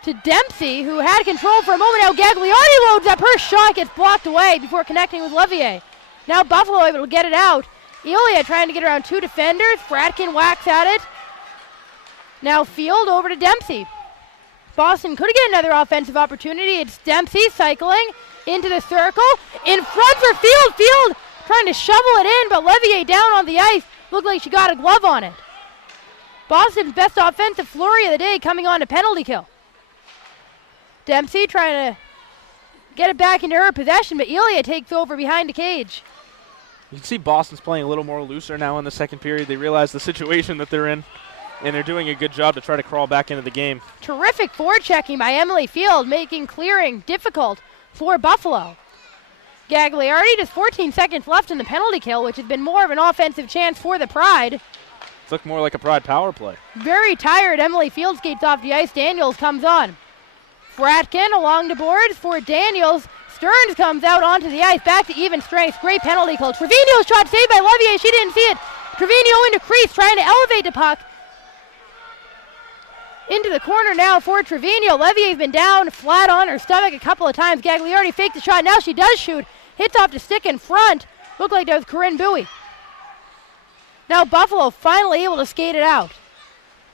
to Dempsey, who had control for a moment. Now Gagliardi loads up. Her shot gets blocked away before connecting with Levier. Now Buffalo able to get it out. Ilya trying to get around two defenders. Fratkin whacks at it. Now Field over to Dempsey. Boston could get another offensive opportunity. It's Dempsey cycling into the circle. In front for Field. Field trying to shovel it in, but Levier down on the ice. Looked like she got a glove on it. Boston's best offensive flurry of the day coming on a penalty kill. Dempsey trying to get it back into her possession, but Ilya takes over behind the cage. You can see Boston's playing a little more looser now in the second period. They realize the situation that they're in, and they're doing a good job to try to crawl back into the game. Terrific forechecking by Emily Field, making clearing difficult for Buffalo. Gagliardi, just 14 seconds left in the penalty kill, which has been more of an offensive chance for the Pride. It looked more like a Pride power play. Very tired, Emily Field skates off the ice. Daniels comes on. Fratkin along the boards for Daniels. Stearns comes out onto the ice, back to even strength. Great penalty call. Trevino's shot saved by Levier. She didn't see it. Trevino into crease, trying to elevate the puck. Into the corner now for Trevino. Levier's been down flat on her stomach a couple of times. Gagliardi faked the shot. Now she does shoot. Hits off the stick in front. Looked like that was Corinne Bowie. Now Buffalo finally able to skate it out.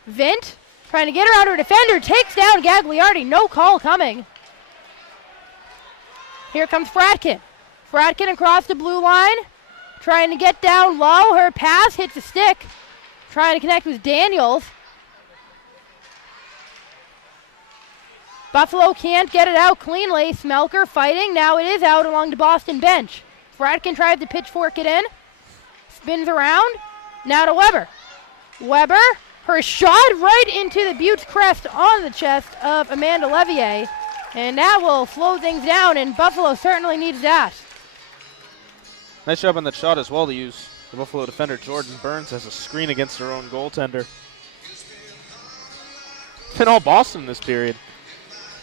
Vint trying to get around her defender. Takes down Gagliardi. No call coming. Here comes Fratkin. Fratkin across the blue line. Trying to get down low. Her pass hits the stick. Trying to connect with Daniels. Buffalo can't get it out cleanly. Smelker fighting. Now it is out along the Boston bench. Fratkin tries to pitchfork it in. Spins around. Now to Weber. Weber, her shot right into the Butte's crest on the chest of Amanda Levier. And that will slow things down, and Buffalo certainly needs that. Nice job on that shot as well to use the Buffalo defender Jordan Burns as a screen against her own goaltender. Been all Boston this period.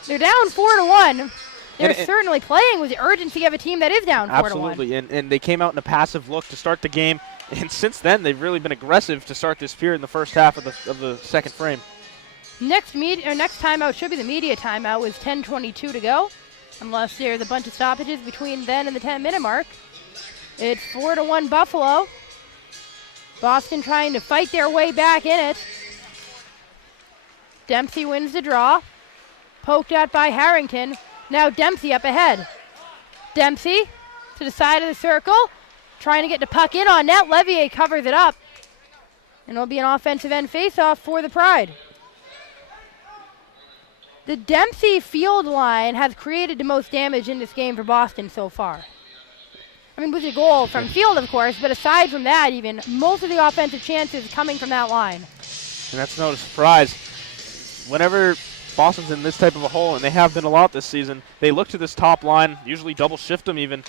They're down 4-1. They're certainly playing with the urgency of a team that is down 4-1. Absolutely, and they came out in a passive look to start the game, and since then they've really been aggressive to start this period in the first half of the second frame. Next timeout should be the media timeout with 10:22 to go, unless there's a bunch of stoppages between then and the 10-minute mark. It's 4-1 Buffalo. Boston trying to fight their way back in it. Dempsey wins the draw. Poked at by Harrington. Now Dempsey up ahead. Dempsey to the side of the circle. Trying to get the puck in on net. Levier covers it up. And it'll be an offensive end faceoff for the Pride. The Dempsey Field line has created the most damage in this game for Boston so far. I mean, with a goal from Field, of course, but aside from that, even, most of the offensive chances coming from that line. And that's no surprise. Whenever Boston's in this type of a hole, and they have been a lot this season, they look to this top line, usually double shift them even.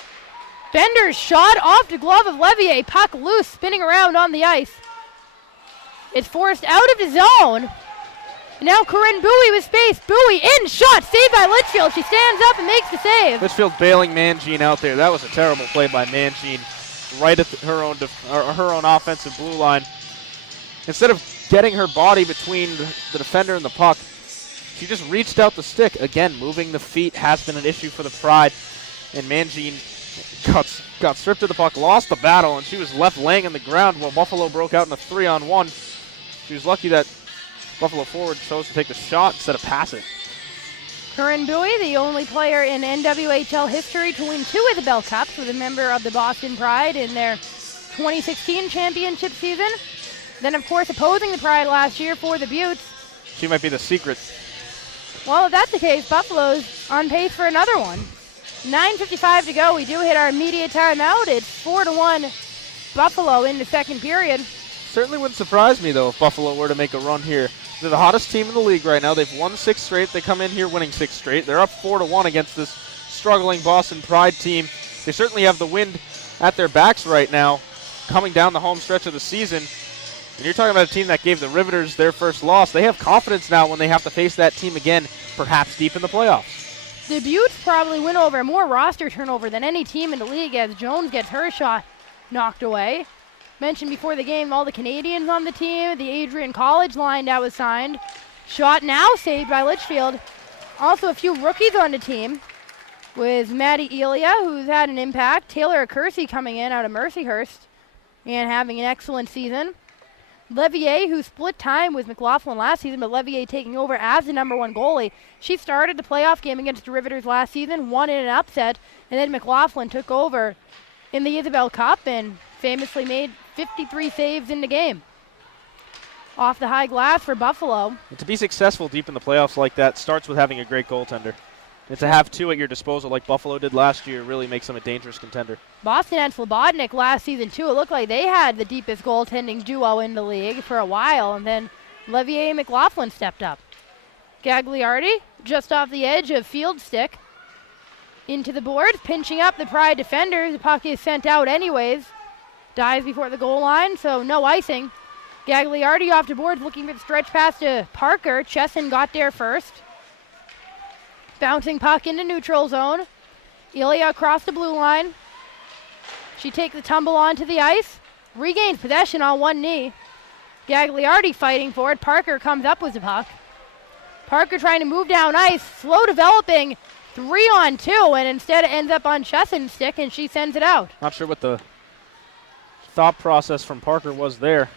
Bender's shot off the glove of Levier, puck loose, spinning around on the ice. It's forced out of the zone. And now Corinne Bowie with space. Bowie in, shot, saved by Litchfield. She stands up and makes the save. Litchfield bailing Mangine out there. That was a terrible play by Mangine, right at her own offensive blue line. Instead of getting her body between the defender and the puck, she just reached out the stick. Again, moving the feet has been an issue for the Pride. And Mangine got stripped of the puck, lost the battle, and she was left laying on the ground while Buffalo broke out in a 3-on-1. She was lucky that Buffalo forward chose to take the shot instead of pass it. Corinne Bowie, the only player in NWHL history to win 2 of the Bell Cups, was a member of the Boston Pride in their 2016 championship season. Then, of course, opposing the Pride last year for the Buttes. She might be the secret. Well, if that's the case, Buffalo's on pace for another one. 9:55 to go. We do hit our immediate timeout. It's 4-1 Buffalo in the second period. Certainly wouldn't surprise me, though, if Buffalo were to make a run here. They're the hottest team in the league right now. They've won 6 straight. They come in here winning 6 straight. They're up 4-1 against this struggling Boston Pride team. They certainly have the wind at their backs right now, coming down the home stretch of the season. And you're talking about a team that gave the Riveters their first loss. They have confidence now when they have to face that team again, perhaps deep in the playoffs. The Buttes probably win over more roster turnover than any team in the league as Jones gets her shot knocked away. Mentioned before the game all the Canadians on the team, the Adrian College line that was signed. Shot now saved by Litchfield. Also a few rookies on the team with Maddie Elia, who's had an impact. Taylor Kersey coming in out of Mercyhurst and having an excellent season. Levier, who split time with McLaughlin last season, but Levier taking over as the #1 goalie. She started the playoff game against the Riveters last season, won in an upset, and then McLaughlin took over in the Isabel Cup and famously made 53 saves in the game. Off the high glass for Buffalo. And to be successful deep in the playoffs like that starts with having a great goaltender. And to have 2 at your disposal like Buffalo did last year really makes them a dangerous contender. Boston had Slobodnik last season, too. It looked like they had the deepest goaltending duo in the league for a while, and then Levier and McLaughlin stepped up. Gagliardi, just off the edge of field stick, into the boards, pinching up the Pride defenders. The puck is sent out anyways. Dives before the goal line, so no icing. Gagliardi off the boards, looking for the stretch pass to Parker. Chesson got there first. Bouncing puck into neutral zone. Ilya across the blue line. She takes the tumble onto the ice. Regains possession on one knee. Gagliardi fighting for it. Parker comes up with the puck. Parker trying to move down ice. Slow developing 3-on-2, and instead it ends up on Chesson's stick, and she sends it out. Not sure what the thought process from Parker was there.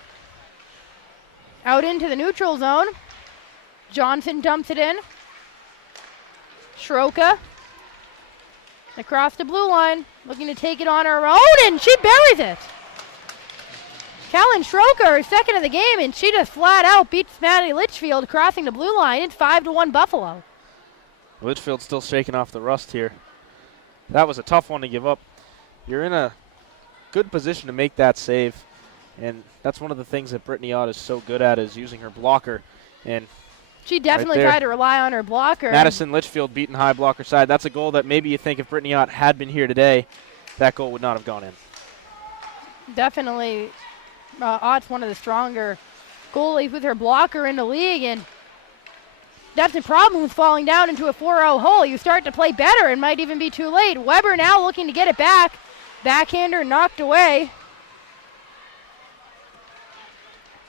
Out into the neutral zone. Johnson dumps it in. Schroka across the blue line, looking to take it on her own, and she buries it. Callan Schroka, her second of the game, and she just flat out beats Maddie Litchfield crossing the blue line. It's 5-1 Buffalo. Litchfield's still shaking off the rust here. That was a tough one to give up. You're in a good position to make that save, and that's one of the things that Brittany Ott is so good at, is using her blocker. And she definitely tried to rely on her blocker. Madison Litchfield beating high blocker side. That's a goal that maybe you think if Brittany Ott had been here today, that goal would not have gone in. Definitely, Ott's one of the stronger goalies with her blocker in the league, and that's the problem with falling down into a 4-0 hole. You start to play better and might even be too late. Weber now looking to get it back. Backhander knocked away.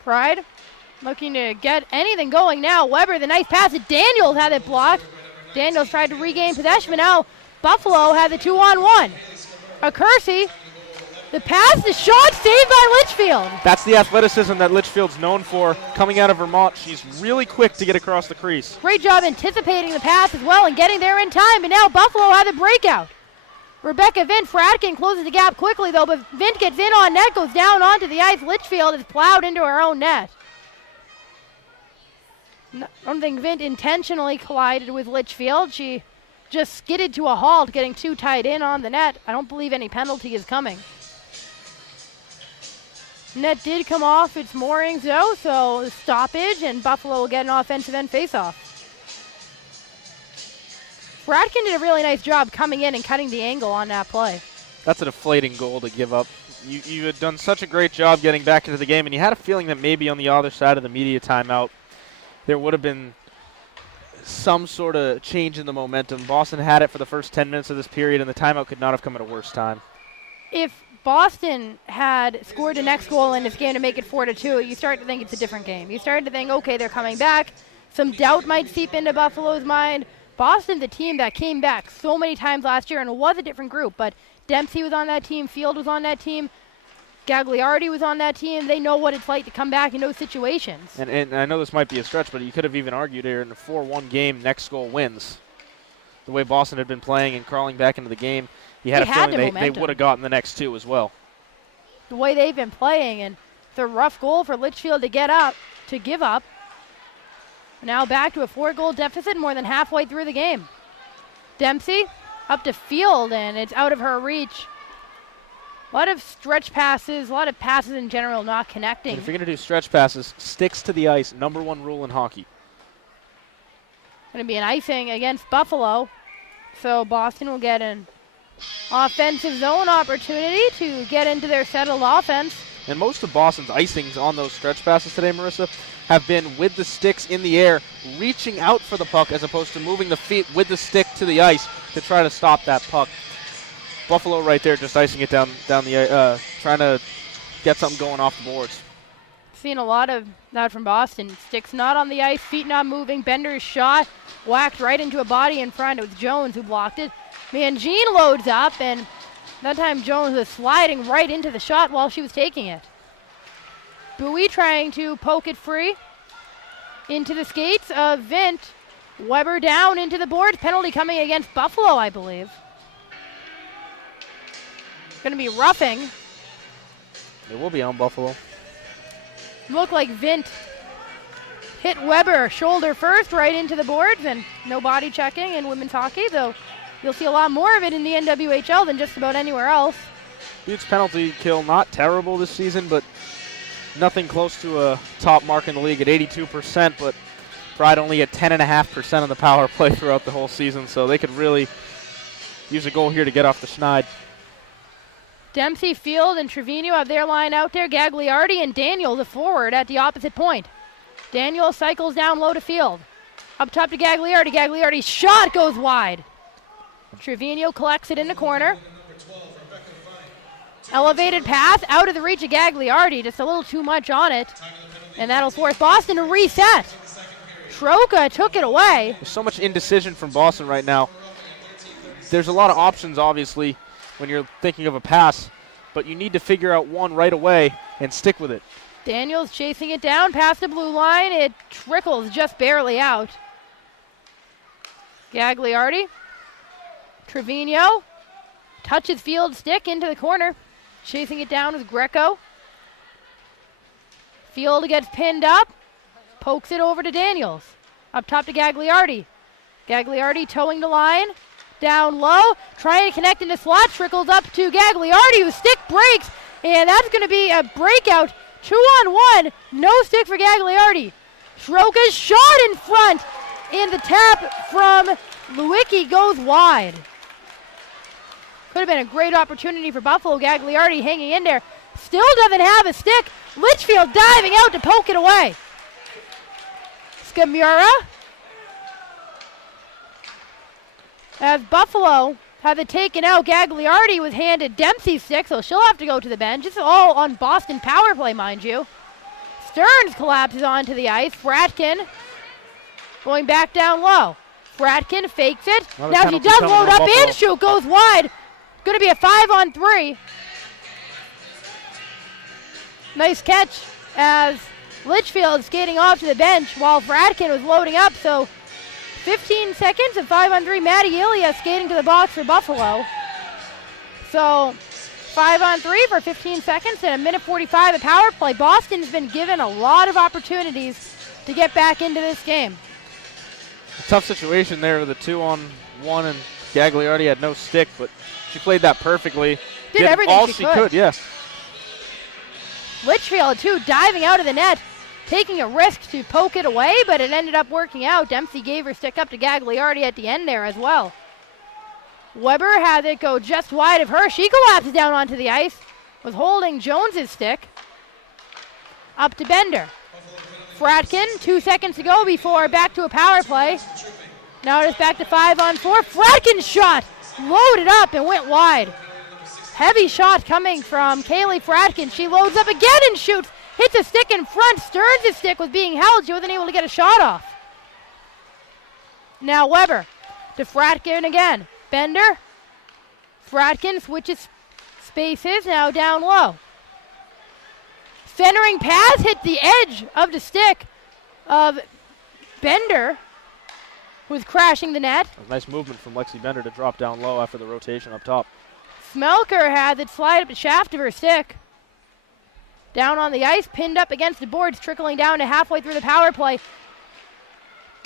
Pride looking to get anything going now. Weber, the nice pass to Daniels, had it blocked. Daniels tried to regain possession, but now Buffalo had the 2-on-1. A Kersey, the pass, the shot, saved by Litchfield. That's the athleticism that Litchfield's known for. Coming out of Vermont, she's really quick to get across the crease. Great job anticipating the pass as well and getting there in time, and now Buffalo had the breakout. Rebecca Vint Fradkin closes the gap quickly, though, but Vint gets in on net, goes down onto the ice. Litchfield is plowed into her own net. I don't think Vint intentionally collided with Litchfield. She just skidded to a halt, getting too tight in on the net. I don't believe any penalty is coming. Net did come off its moorings, though, so stoppage, and Buffalo will get an offensive end faceoff. Fradkin did a really nice job coming in and cutting the angle on that play. That's a deflating goal to give up. You had done such a great job getting back into the game, and you had a feeling that maybe on the other side of the media timeout, there would have been some sort of change in the momentum. Boston had it for the first 10 minutes of this period, and the timeout could not have come at a worse time. If Boston had scored the next goal in this game to make it 4-2, you start to think it's a different game. You start to think, okay, they're coming back. Some doubt might seep into Buffalo's mind. Boston's a team that came back so many times last year, and it was a different group, but Dempsey was on that team. Field was on that team. Gagliardi was on that team. They know what it's like to come back in those situations. And I know this might be a stretch, but you could have even argued here in a 4-1 game, next goal wins. The way Boston had been playing and crawling back into the game, you had a feeling they would have gotten the next two as well. The way they've been playing, and the rough goal for Litchfield to give up. Now back to a 4-goal deficit more than halfway through the game. Dempsey up to Field, and it's out of her reach. A lot of stretch passes, a lot of passes in general not connecting. And if you're going to do stretch passes, sticks to the ice, #1 rule in hockey. Going to be an icing against Buffalo. So Boston will get an offensive zone opportunity to get into their settled offense. And most of Boston's icings on those stretch passes today, Marissa, have been with the sticks in the air, reaching out for the puck as opposed to moving the feet with the stick to the ice to try to stop that puck. Buffalo right there just icing it down the trying to get something going off the boards. Seen a lot of that from Boston. Sticks not on the ice, feet not moving. Bender's shot whacked right into a body in front. It was Jones who blocked it. Mangine loads up, and that time Jones was sliding right into the shot while she was taking it. Bowie trying to poke it free into the skates of Vint. Weber down into the boards. Penalty coming against Buffalo, I believe. Going to be roughing. It will be on Buffalo. Looked like Vint hit Weber shoulder first right into the boards, and no body checking in women's hockey, though you'll see a lot more of it in the NWHL than just about anywhere else. Buttes penalty kill not terrible this season, but nothing close to a top mark in the league at 82%, but Pride only at 10.5% on the power play throughout the whole season, so they could really use a goal here to get off the schneid. Dempsey, Field, and Trevino have their line out there. Gagliardi and Daniel, the forward, at the opposite point. Daniel cycles down low to Field. Up top to Gagliardi. Gagliardi's shot goes wide. Trevino collects it in the corner. Elevated pass out of the reach of Gagliardi. Just a little too much on it. And that'll force Boston to reset. Troca took it away. There's so much indecision from Boston right now. There's a lot of options, obviously, when you're thinking of a pass, but you need to figure out one right away and stick with it. Daniels chasing it down past the blue line. It trickles just barely out. Gagliardi. Trevino touches Field stick into the corner. Chasing it down with Greco. Field gets pinned up. Pokes it over to Daniels. Up top to Gagliardi. Gagliardi towing the line. Down low, trying to connect into slot, trickles up to Gagliardi, whose stick breaks, and that's going to be a breakout. 2-on-1, no stick for Gagliardi. Troca's shot in front, and the tap from Lewicki goes wide. Could have been a great opportunity for Buffalo. Gagliardi hanging in there. Still doesn't have a stick. Litchfield diving out to poke it away. Scamura. As Buffalo have it taken out, Gagliardi was handed Dempsey's stick, so she'll have to go to the bench. It's all on Boston power play, mind you. Stearns collapses onto the ice. Fratkin going back down low. Fratkin fakes it. Now he does load up and shoot. Goes wide. Going to be a 5-on-3. Nice catch as Litchfield skating off to the bench while Fratkin was loading up, so 15 seconds of 5-on-3. Maddie Ilya skating to the box for Buffalo. So 5-on-3 for 15 seconds and a minute 45 of power play. Boston's been given a lot of opportunities to get back into this game. A tough situation there with a 2-on-1, and Gagliardi had no stick, but she played that perfectly. Did everything all she could, yeah. Litchfield, too, diving out of the net, taking a risk to poke it away, but it ended up working out. Dempsey gave her stick up to Gagliardi at the end there as well. Weber had it go just wide of her. She collapses down onto the ice, was holding Jones's stick. Up to Bender. Fratkin, 2 seconds to go before back to a power play. Now it is back to 5-on-4. Fratkin's shot loaded up and went wide. Heavy shot coming from Kaylee Fratkin. She loads up again and shoots. Hits a stick in front. Stearns' stick was being held. She wasn't able to get a shot off. Now Weber to Fratkin again. Bender. Fratkin switches spaces, now down low. Centering pass hit the edge of the stick of Bender, who's crashing the net. A nice movement from Lexi Bender to drop down low after the rotation up top. Smelker had it slide up the shaft of her stick. Down on the ice, pinned up against the boards, trickling down to halfway through the power play.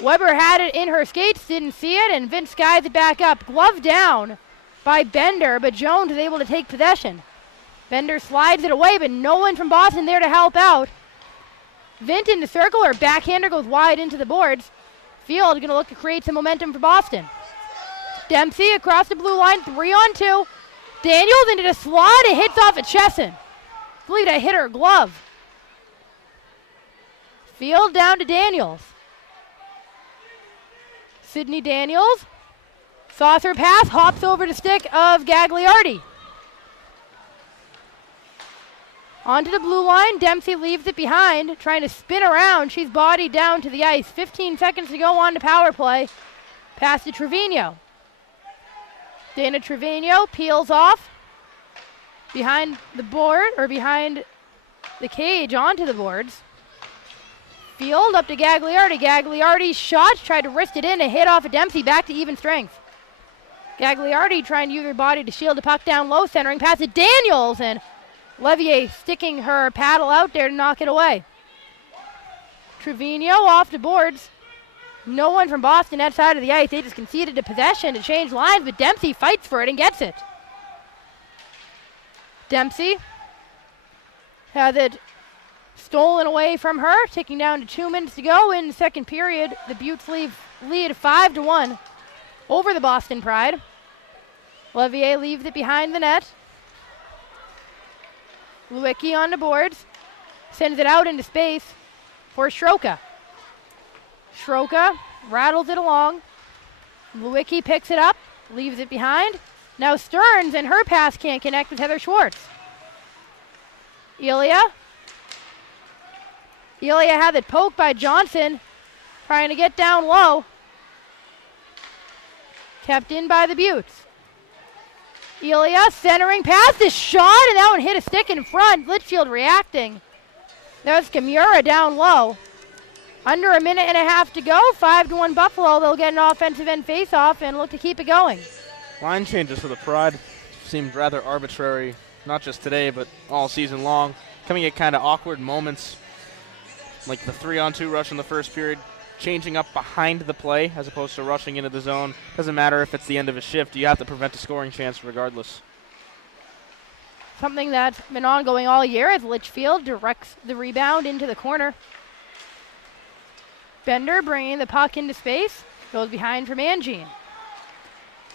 Weber had it in her skates, didn't see it, and Vince skies it back up. Glove down by Bender, but Jones is able to take possession. Bender slides it away, but no one from Boston there to help out. Vint in the circle, her backhander goes wide into the boards. Field going to look to create some momentum for Boston. Dempsey across the blue line, 3-on-2. Daniels into the slot, it hits off at Chesson. I believe that hit her glove. Field down to Daniels. Sydney Daniels. Saucer pass, hops over the stick of Gagliardi. Onto the blue line, Dempsey leaves it behind, trying to spin around. She's bodied down to the ice. 15 seconds to go on to power play. Pass to Trevino. Dana Trevino peels off behind the board, or behind the cage onto the boards. Field up to Gagliardi. Gagliardi's shot, tried to wrist it in, and hit off of Dempsey, back to even strength. Gagliardi trying to use her body to shield the puck down low, centering pass to Daniels, and Levier sticking her paddle out there to knock it away. Trevino off the boards. No one from Boston that side of the ice. They just conceded the possession to change lines, but Dempsey fights for it and gets it. Dempsey has it stolen away from her, ticking down to 2 minutes to go in the second period. The Buttes lead 5-1 over the Boston Pride. Levier leaves it behind the net. Lewicki on the boards, sends it out into space for Stroka. Stroka rattles it along. Lewicki picks it up, leaves it behind. Now Stearns, and her pass can't connect with Heather Schwartz. Elia had it poked by Johnson, trying to get down low. Kept in by the Buttes. Elia centering pass, the shot, and that one hit a stick in front. Litchfield reacting. There's Kimura down low. Under a minute and a half to go, 5-1 Buffalo. They'll get an offensive end face-off and look to keep it going. Line changes for the Pride seemed rather arbitrary, not just today, but all season long. Coming at kind of awkward moments, like the 3-on-2 rush in the first period, changing up behind the play as opposed to rushing into the zone. Doesn't matter if it's the end of a shift, you have to prevent a scoring chance regardless. Something that's been ongoing all year as Litchfield directs the rebound into the corner. Bender bringing the puck into space, goes behind for Mangine.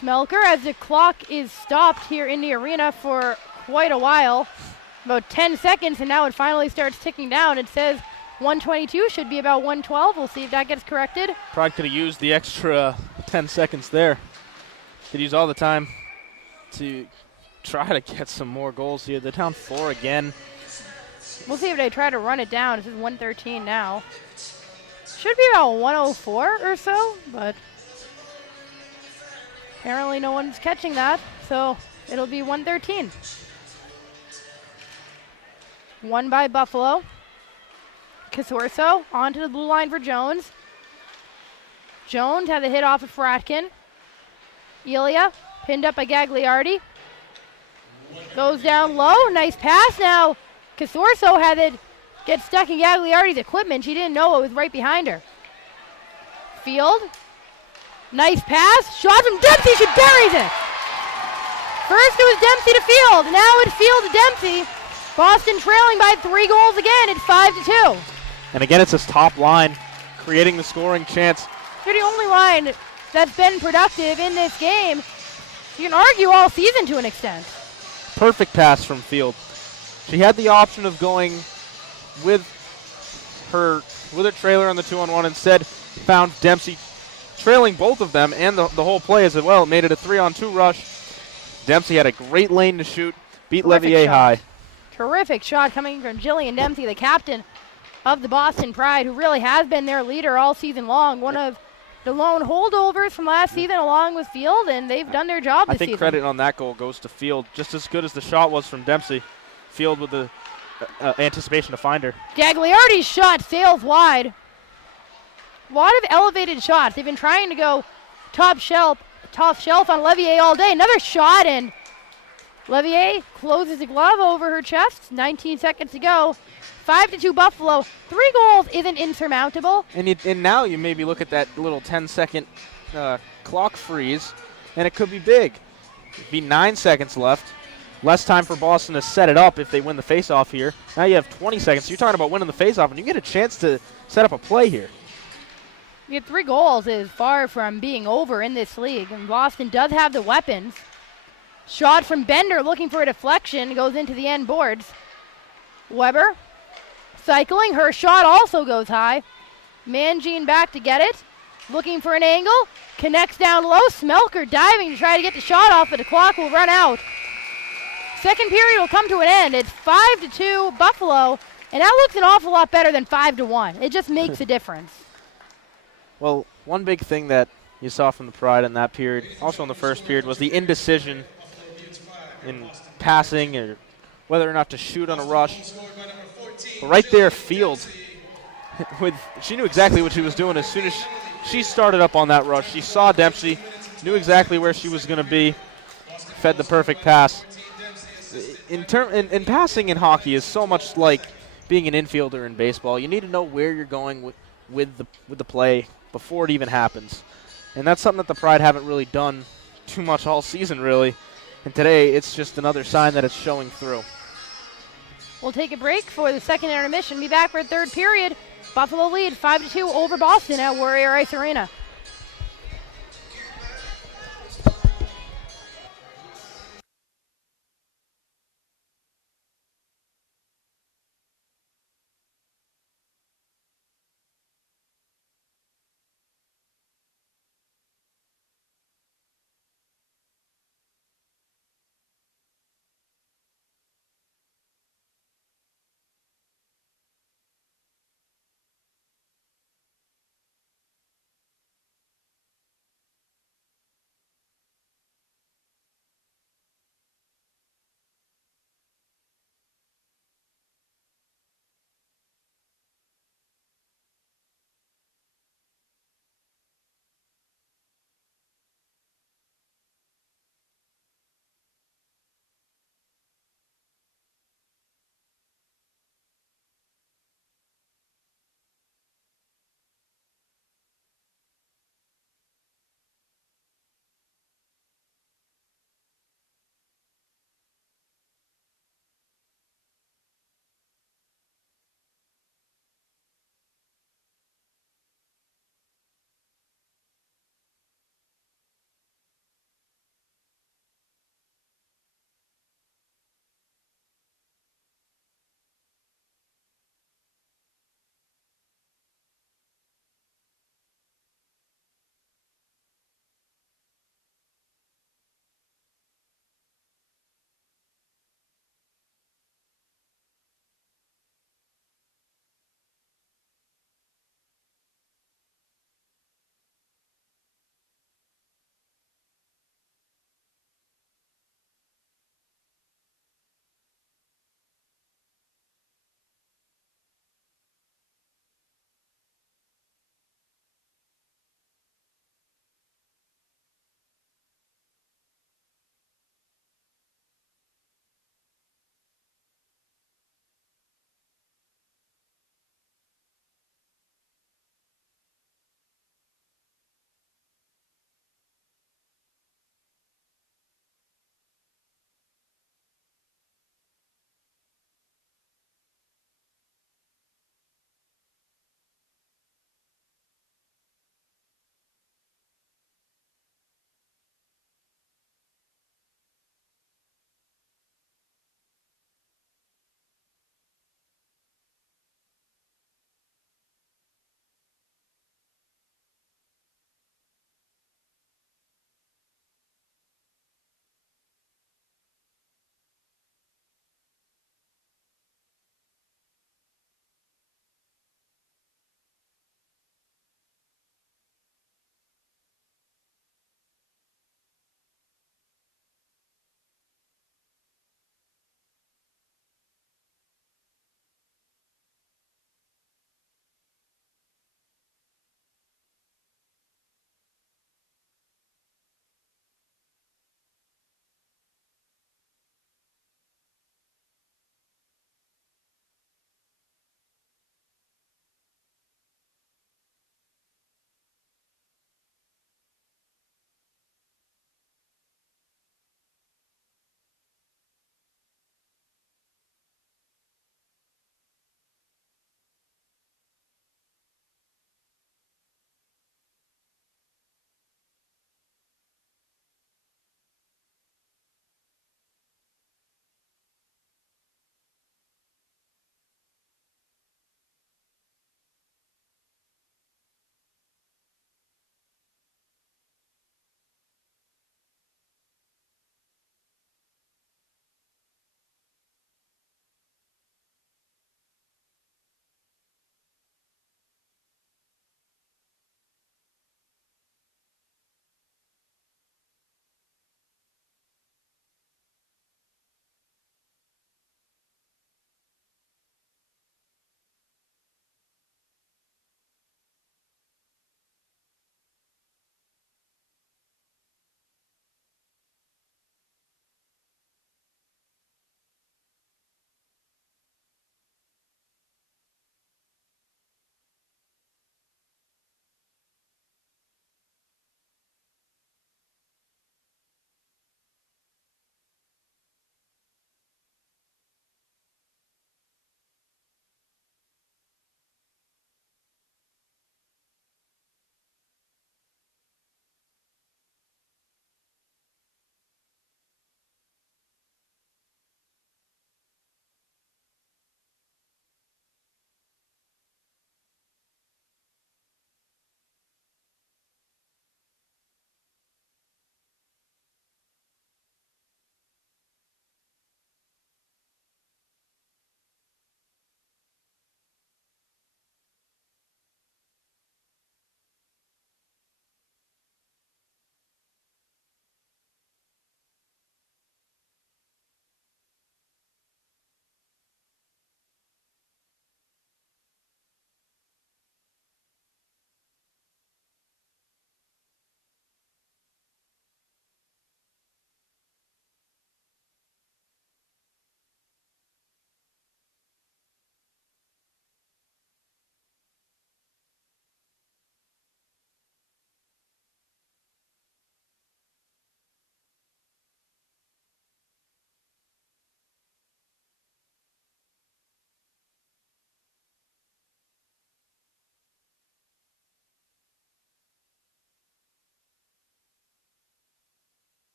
Smelker, as the clock is stopped here in the arena for quite a while, about 10 seconds, and now it finally starts ticking down. It says 122, should be about 112. We'll see if that gets corrected. Pride could have used the extra 10 seconds there. Could use all the time to try to get some more goals here. They're down 4 again. We'll see if they try to run it down. This is 113 now. Should be about 104 or so, but apparently no one's catching that, so it'll be 113. Won by Buffalo. Casorso onto the blue line for Jones. Jones had the hit off of Fratkin. Elia pinned up by Gagliardi. Goes down low. Nice pass. Now Casorso had it get stuck in Gagliardi's equipment. She didn't know it was right behind her. Field. Nice pass. Shot from Dempsey. She buries it. First it was Dempsey to Field. Now it's Field to Dempsey. Boston trailing by 3 goals again. It's 5-2. And again, it's this top line creating the scoring chance. They're the only line that's been productive in this game. You can argue all season to an extent. Perfect pass from Field. She had the option of going with her trailer on the 2-on-1. Instead, found Dempsey trailing both of them and the whole play as well. It made it a 3-on-2 rush. Dempsey had a great lane to shoot. Beat Levier high. Terrific shot coming from Jillian Dempsey, the captain of the Boston Pride, who really has been their leader all season long. One of the lone holdovers from last season along with Field, and they've done their job this I think season. credit on that goal goes to Field. Just as good as the shot was from Dempsey, Field with the anticipation to find her. Gagliardi's shot sails wide. A lot of elevated shots. They've been trying to go top shelf on Levier all day. Another shot, and Levier closes the glove over her chest. 19 seconds to go. 5-2 Buffalo. 3 goals isn't insurmountable. And now you maybe look at that little 10-second clock freeze, and it could be big. It'd be 9 seconds left. Less time for Boston to set it up if they win the faceoff here. Now you have 20 seconds. So you're talking about winning the faceoff, and you get a chance to set up a play here. You get 3 goals is far from being over in this league, and Boston does have the weapons. Shot from Bender looking for a deflection, goes into the end boards. Weber cycling, her shot also goes high. Mangine back to get it, looking for an angle, connects down low. Smelker diving to try to get the shot off, but the clock will run out. Second period will come to an end. It's 5-2 Buffalo, and that looks an awful lot better than 5-1. It just makes a difference. Well, one big thing that you saw from the Pride in that period, also in the first period, was the indecision in passing or whether or not to shoot on a rush. But right there, Field, she knew exactly what she was doing as soon as she started up on that rush. She saw Dempsey, knew exactly where she was going to be, fed the perfect pass. In passing in hockey is so much like being an infielder in baseball. You need to know where you're going with the play before it even happens. And that's something that the Pride haven't really done too much all season, really. And today, it's just another sign that it's showing through. We'll take a break for the second intermission. Be back for a third period. Buffalo lead 5-2 over Boston at Warrior Ice Arena.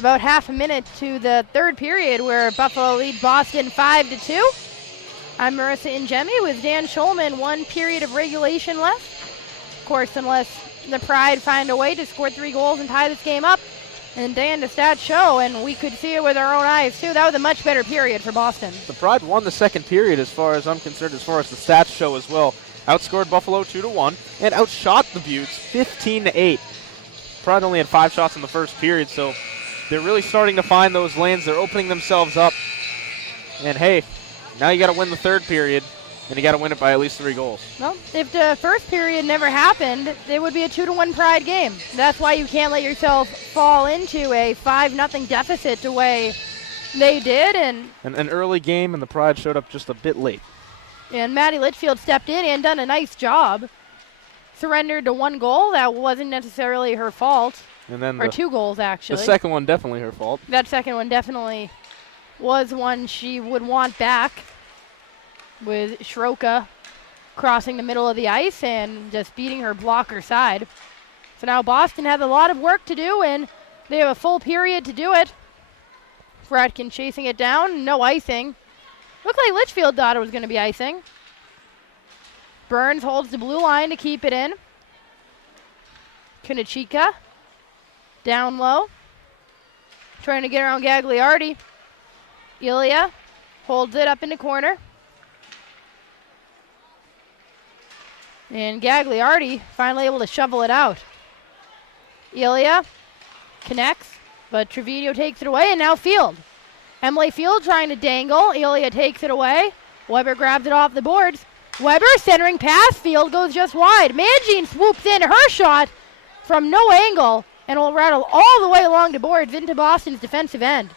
About half a minute to the third period where Buffalo leads Boston 5-2. I'm Marissa Ingemi with Dan Schulman. 1 period of regulation left. Of course, unless the Pride find a way to score 3 goals and tie this game up. And Dan, the stats show, and we could see it with our own eyes too, that was a much better period for Boston. The Pride won the second period as far as I'm concerned, as far as the stats show as well. Outscored Buffalo 2-1 and outshot the Buttes 15-8. Pride only had 5 shots in the first period, so they're really starting to find those lanes. They're opening themselves up. And hey, now you got to win the third period, and you got to win it by at least 3 goals. Well, if the first period never happened, it would be a 2-1 Pride game. That's why you can't let yourself fall into a 5-0 deficit the way they did. And an early game, and the Pride showed up just a bit late. And Maddie Litchfield stepped in and done a nice job. Surrendered to 1 goal. That wasn't necessarily her fault. And then or 2 goals, actually. The second one definitely her fault. That second one definitely was one she would want back, with Schroka crossing the middle of the ice and just beating her blocker side. So now Boston has a lot of work to do, and they have a full period to do it. Fratkin chasing it down, no icing. Looked like Litchfield thought it was going to be icing. Burns holds the blue line to keep it in. Kunachika down low, trying to get around Gagliardi. Ilya holds it up in the corner. And Gagliardi finally able to shovel it out. Ilya connects, but Trevino takes it away, and now Field. Emily Field trying to dangle. Ilya takes it away. Weber grabs it off the boards. Weber centering pass. Field goes just wide. Mangine swoops in her shot from no angle and will rattle all the way along the boards into Boston's defensive end.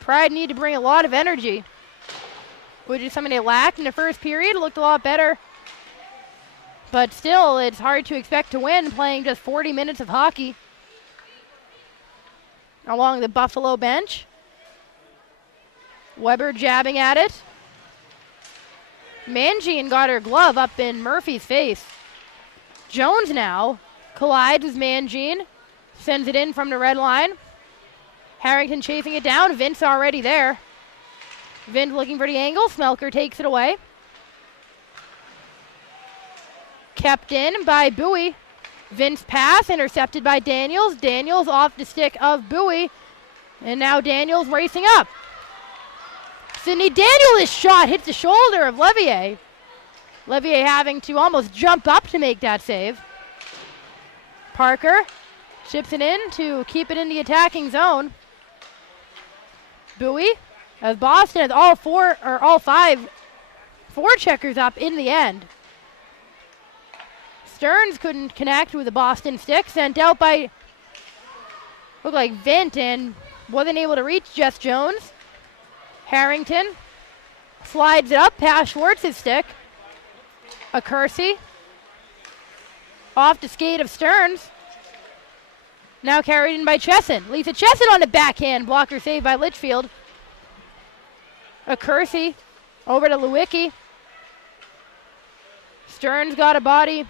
Pride need to bring a lot of energy, which is something they lacked in the first period. It looked a lot better. But still, it's hard to expect to win playing just 40 minutes of hockey. Along the Buffalo bench. Weber jabbing at it. Mangine got her glove up in Murphy's face. Jones now collides with Mangine. Sends it in from the red line. Harrington chasing it down. Vince already there. Vince looking for the angle. Smelker takes it away. Kept in by Bowie. Vince pass intercepted by Daniels. Daniels off the stick of Bowie. And now Daniels racing up. Sydney Daniels' shot hits the shoulder of Levier. Levier having to almost jump up to make that save. Parker chips it in to keep it in the attacking zone. Bowie, as Boston has all 5 forecheckers up in the end. Stearns couldn't connect with the Boston stick, sent out by, looked like Vint, and wasn't able to reach Jess Jones. Harrington slides it up past Schwartz's stick. A Kersey off the skate of Stearns. Now carried in by Chesson. Lisa Chesson on the backhand. Blocker saved by Litchfield. A Kersey over to Lewicki. Stearns got a body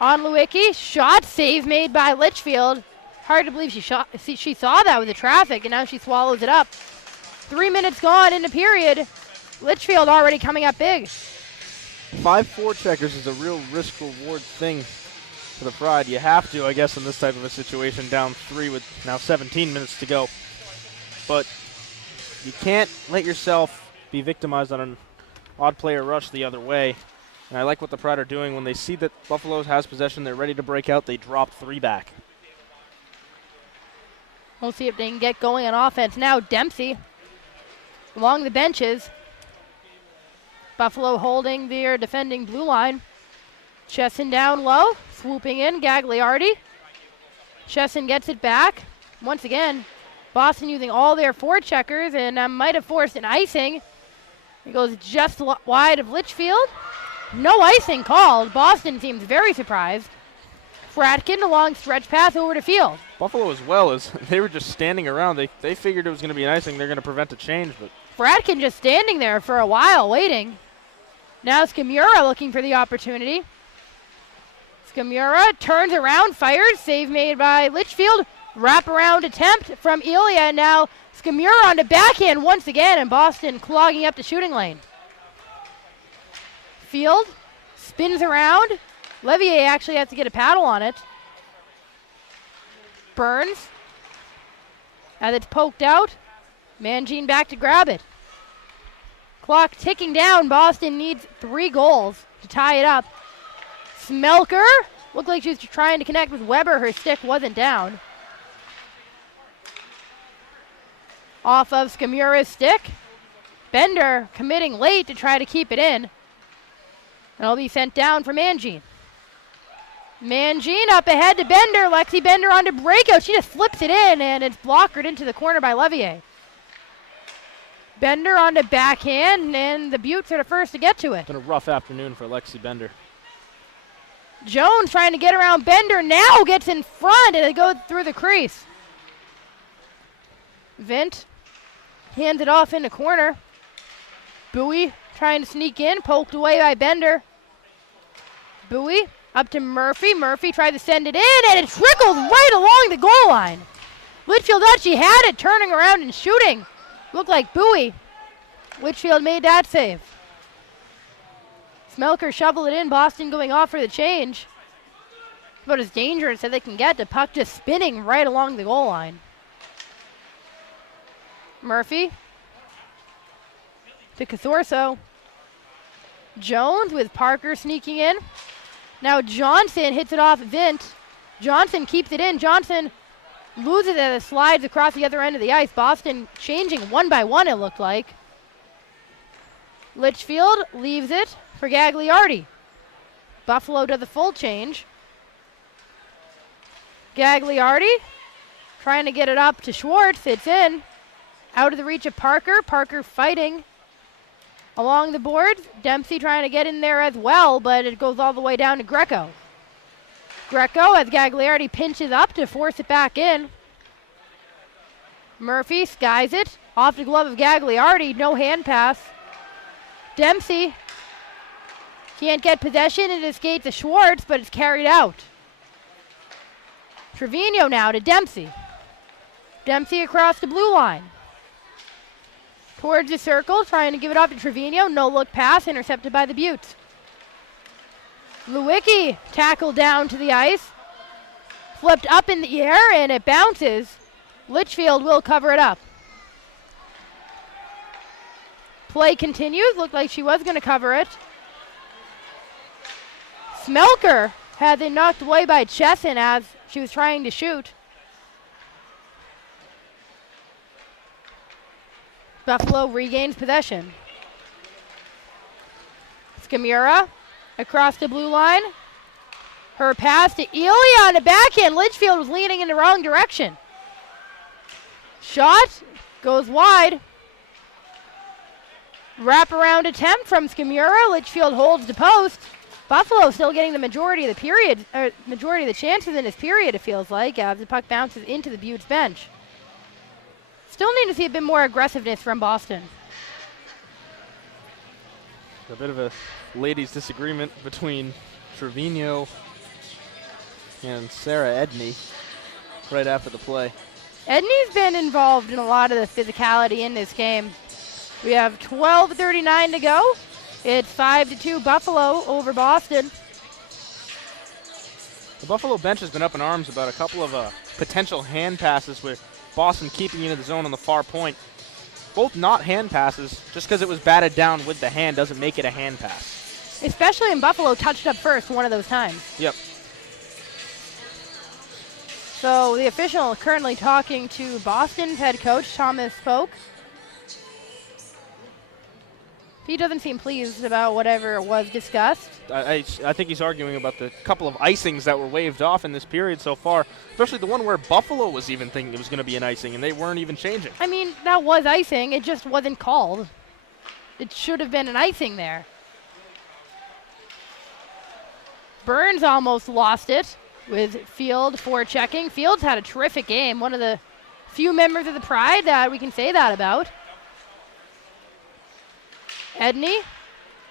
on Lewicki. Shot save made by Litchfield. Hard to believe she saw that with the traffic, and now she swallows it up. 3 minutes gone in the period. Litchfield already coming up big. 5 forecheckers is a real risk-reward thing for the Pride. You have to, I guess, in this type of a situation, down 3 with now 17 minutes to go. But you can't let yourself be victimized on an odd player rush the other way. And I like what the Pride are doing. When they see that Buffalo has possession, they're ready to break out, they drop 3 back. We'll see if they can get going on offense. Now Dempsey along the benches. Buffalo holding their defending blue line. Chesson down low, swooping in, Gagliardi. Chesson gets it back. Once again, Boston using all their forecheckers and might have forced an icing. It goes just wide of Litchfield. No icing called. Boston seems very surprised. Fratkin, a long stretch pass over to Field. Buffalo as well, as they were just standing around. They figured it was going to be an icing. They're going to prevent a change. But Fratkin just standing there for a while, waiting. Now Skimura looking for the opportunity. Skimura turns around, fires. Save made by Litchfield. Wraparound attempt from Elia. Now Skamura on the backhand once again, and Boston clogging up the shooting lane. Field spins around. Levier actually has to get a paddle on it. Burns. As it's poked out. Mangine back to grab it. Clock ticking down. Boston needs 3 goals to tie it up. Smelker. Looked like she was trying to connect with Weber. Her stick wasn't down. Off of Skamura's stick. Bender committing late to try to keep it in. And it'll be sent down for Mangine. Mangine up ahead to Bender. Lexi Bender on to breakout. She just flips it in, and it's blockered into the corner by Levier. Bender on to backhand, and the Buttes are the first to get to it. It's been a rough afternoon for Lexi Bender. Jones trying to get around Bender. Now gets in front, and it goes through the crease. Vint hands it off in the corner. Bowie trying to sneak in, poked away by Bender. Bowie up to Murphy. Murphy tried to send it in, and it trickles right along the goal line. Litchfield thought she had it, turning around and shooting. Looked like Bowie. Litchfield made that save. Smelker shoveled it in. Boston going off for the change. About as dangerous as they can get. The puck just spinning right along the goal line. Murphy to Cathorso. Jones with Parker sneaking in. Now Johnson hits it off Vint. Johnson keeps it in. Johnson loses it as it slides across the other end of the ice. Boston changing 1 by 1, it looked like. Litchfield leaves it for Gagliardi. Buffalo does the full change. Gagliardi trying to get it up to Schwartz. It's in. Out of the reach of Parker. Parker fighting along the boards. Dempsey trying to get in there as well, but it goes all the way down to Greco. Greco, as Gagliardi pinches up to force it back in. Murphy skies it. Off the glove of Gagliardi. No hand pass. Dempsey can't get possession. It escapes to Schwartz, but it's carried out. Trevino now to Dempsey. Dempsey across the blue line. Towards the circle, trying to give it off to Trevino. No look pass, intercepted by the Buttes. Lewicki tackled down to the ice. Flipped up in the air, and it bounces. Litchfield will cover it up. Play continues. Looked like she was going to cover it. Smelker had it knocked away by Chesson as she was trying to shoot. Buffalo regains possession. Skamura across the blue line. Her pass to Elia on the backhand. Litchfield was leaning in the wrong direction. Shot goes wide. Wraparound attempt from Skamura. Litchfield holds the post. Buffalo still getting the majority of the period, or majority of the chances in this period, it feels like, as the puck bounces into the Buttes bench. Still need to see a bit more aggressiveness from Boston. A bit of a ladies' disagreement between Trevino and Sarah Edney right after the play. Edney's been involved in a lot of the physicality in this game. We have 12:39 to go. It's 5-2 Buffalo over Boston. The Buffalo bench has been up in arms about a couple of potential hand passes with Boston keeping into the zone on the far point. Both not hand passes. Just because it was batted down with the hand doesn't make it a hand pass. Especially when Buffalo touched up first one of those times. Yep. So the official currently talking to Boston's head coach, Thomas Spoke. He doesn't seem pleased about whatever was discussed. I think he's arguing about the couple of icings that were waved off in this period so far, especially the one where Buffalo was even thinking it was going to be an icing, and they weren't even changing. I mean, that was icing. It just wasn't called. It should have been an icing there. Burns almost lost it with Field forechecking. Field's had a terrific game. One of the few members of the Pride that we can say that about. Edney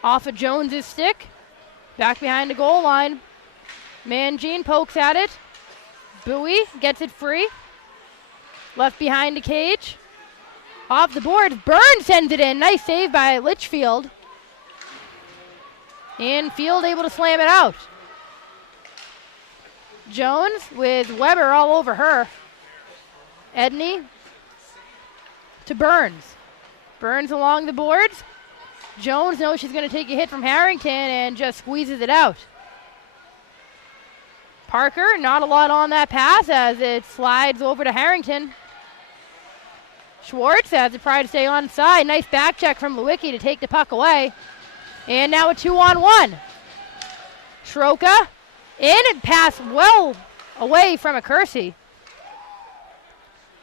off of Jones's stick. Back behind the goal line. Mangine pokes at it. Bowie gets it free. Left behind the cage. Off the board. Burns sends it in. Nice save by Litchfield. And Field able to slam it out. Jones with Weber all over her. Edney to Burns. Burns along the boards. Jones knows she's going to take a hit from Harrington and just squeezes it out. Parker, not a lot on that pass as it slides over to Harrington. Schwartz has to try to stay on side. Nice back check from Lewicki to take the puck away. And now a 2-on-1. Schroka in and pass well away from a Kersey.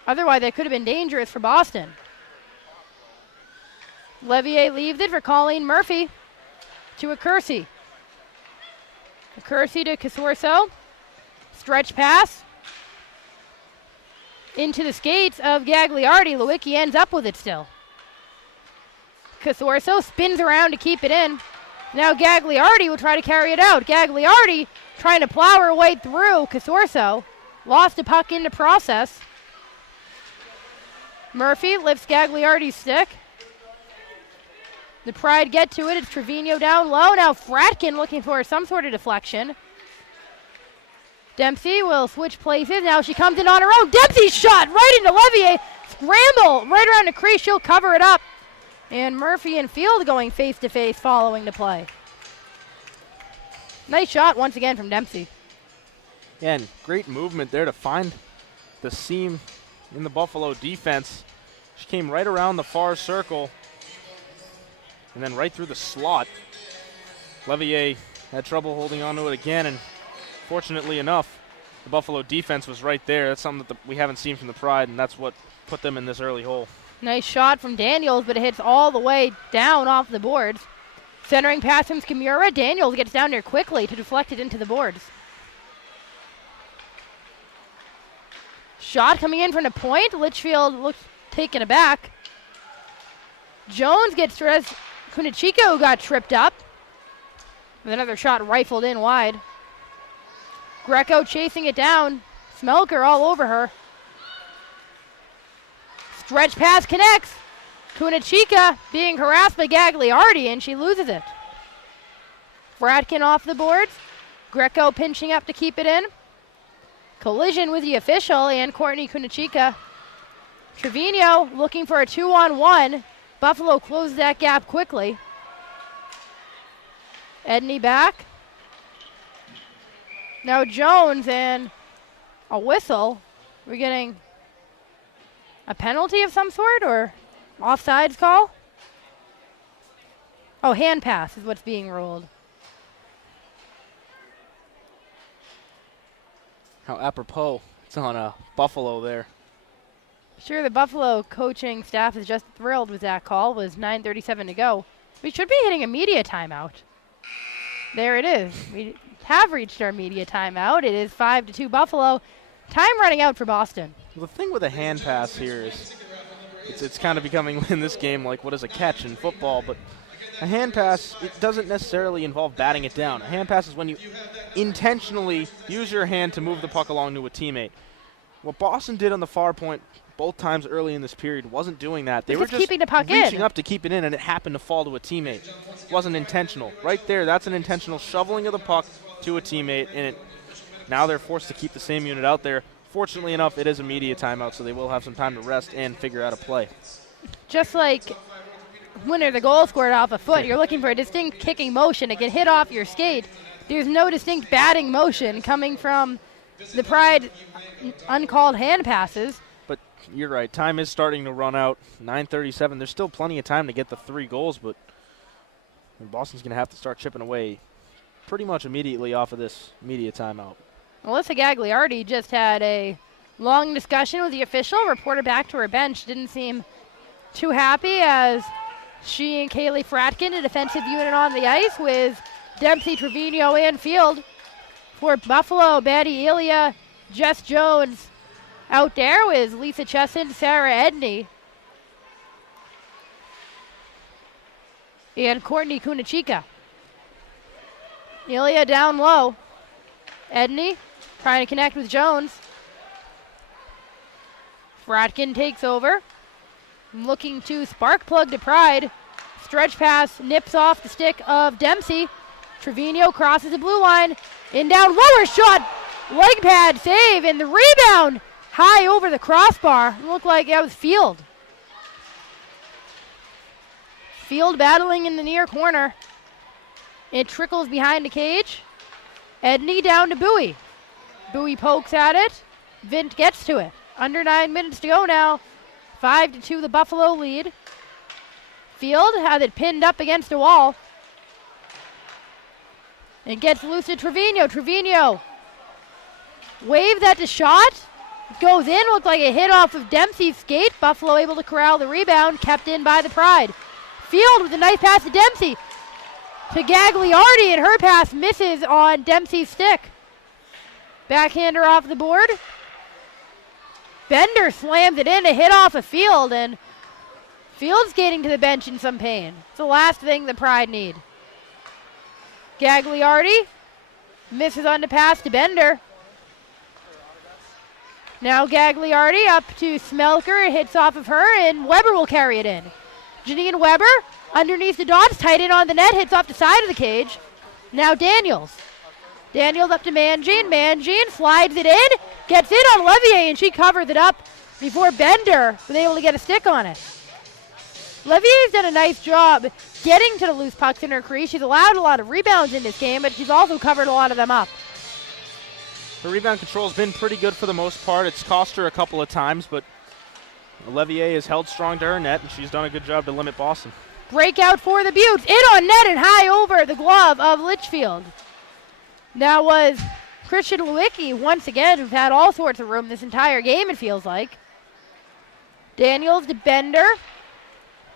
Otherwise, that could have been dangerous for Boston. Levier leaves it for Colleen Murphy to a Kersey. A Kersey to Casorso. Stretch pass into the skates of Gagliardi. Lewicki ends up with it still. Casorso spins around to keep it in. Now Gagliardi will try to carry it out. Gagliardi trying to plow her way through Casorso. Lost a puck in the process. Murphy lifts Gagliardi's stick. The Pride get to it. It's Trevino down low. Now Fratkin looking for some sort of deflection. Dempsey will switch places. Now she comes in on her own. Dempsey's shot right into Levier. Scramble right around the crease. She'll cover it up. And Murphy and Field going face-to-face following the play. Nice shot once again from Dempsey. Yeah, and great movement there to find the seam in the Buffalo defense. She came right around the far circle and then right through the slot. Levier had trouble holding on to it again, and fortunately enough, the Buffalo defense was right there. That's something that we haven't seen from the Pride, and that's what put them in this early hole. Nice shot from Daniels, but it hits all the way down off the boards. Centering pass from Skimura. Daniels gets down there quickly to deflect it into the boards. Shot coming in from the point. Litchfield looks taken aback. Jones gets dressed. Kunichiko got tripped up. With another shot rifled in wide. Greco chasing it down. Smelker all over her. Stretch pass connects. Kunichika being harassed by Gagliardi, and she loses it. Fratkin off the boards. Greco pinching up to keep it in. Collision with the official and Courtney Kunichika. Trevino looking for a 2-on-1. Buffalo closes that gap quickly. Edney back. Now Jones and a whistle. We're getting a penalty of some sort or offsides call? Oh, hand pass is what's being ruled. How apropos. It's on Buffalo there. Sure, the Buffalo coaching staff is just thrilled with that call. It was 9:37 to go. We should be hitting a media timeout. There it is. We have reached our media timeout. It is 5-2 Buffalo. Time running out for Boston. Well, the thing with a hand pass here is it's kind of becoming in this game like what is a catch in football, but a hand pass, it doesn't necessarily involve batting it down. A hand pass is when you intentionally use your hand to move the puck along to a teammate. What Boston did on the far point both times early in this period wasn't doing that. They were just keeping the puck reaching in. up to keep it in, and it happened to fall to a teammate. It wasn't intentional. Right there, that's an intentional shoveling of the puck to a teammate, and now they're forced to keep the same unit out there. Fortunately enough, it is a media timeout, so they will have some time to rest and figure out a play. Just like when the goal scored off a foot, you're looking for a distinct kicking motion. It can hit off your skate. There's no distinct batting motion coming from the Pride uncalled hand passes. But you're right. Time is starting to run out. 9:37. There's still plenty of time to get the 3 goals, but Boston's going to have to start chipping away pretty much immediately off of this media timeout. Alyssa Gagliardi just had a long discussion with the official, reported back to her bench. Didn't seem too happy as she and Kaylee Fratkin, a defensive unit on the ice with Dempsey, Trevino, and Field. For Buffalo, Betty Ilya, Jess Jones out there with Lisa Chesson, Sarah Edney, and Courtney Kunichika. Ilya down low. Edney trying to connect with Jones. Fratkin takes over. Looking to spark plug to Pride. Stretch pass nips off the stick of Dempsey. Trevino crosses the blue line. In down lower shot. Leg pad save and the rebound high over the crossbar. Looked like it was Field. Field battling in the near corner. It trickles behind the cage. Edney down to Bowie. Bowie pokes at it. Vint gets to it. Under 9 minutes to go now. 5-2 the Buffalo lead. Field has it pinned up against a wall. It gets loose to Trevino. Trevino waves at the shot. Goes in. Looked like a hit off of Dempsey's skate. Buffalo able to corral the rebound. Kept in by the Pride. Field with a nice pass to Dempsey. To Gagliardi, and her pass misses on Dempsey's stick. Backhander off the board. Bender slams it in, a hit off a Field, and Field's getting to the bench in some pain. It's the last thing the Pride need. Gagliardi misses on the pass to Bender. Now Gagliardi up to Smelker, it hits off of her, and Weber will carry it in. Janine Weber underneath the dots, tight in on the net, hits off the side of the cage. Now Daniels. Daniels up to Mangine. Mangine slides it in, gets in on Levier, and she covers it up before Bender was able to get a stick on it. Levier's done a nice job getting to the loose pucks in her crease. She's allowed a lot of rebounds in this game, but she's also covered a lot of them up. Her rebound control has been pretty good for the most part. It's cost her a couple of times, but Levier has held strong to her net, and she's done a good job to limit Boston. Breakout for the Buttes. In on net and high over the glove of Litchfield. That was Christian Lewicki once again, who's had all sorts of room this entire game, it feels like. Daniels to Bender.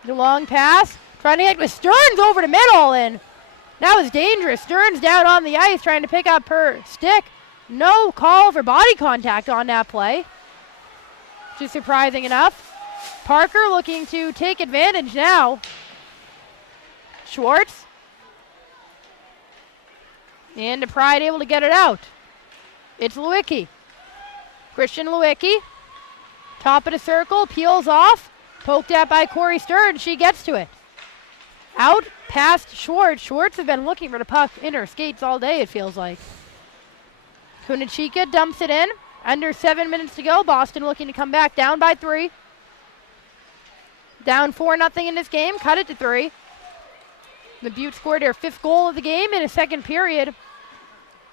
The long pass. Trying to hit with Stearns over the middle, and that was dangerous. Stearns down on the ice trying to pick up her stick. No call for body contact on that play, which is surprising enough. Parker looking to take advantage now. Schwartz. And the Pride able to get it out. It's Lewicki. Christian Lewicki. Top of the circle, peels off. Poked at by Corey Stearns. She gets to it. Out past Schwartz. Schwartz has been looking for the puck in her skates all day, it feels like. Kunachika dumps it in. Under 7 minutes to go. Boston looking to come back down by 3. Down 4-0 in this game. Cut it to 3. The Buttes scored their 5th goal of the game in a second period.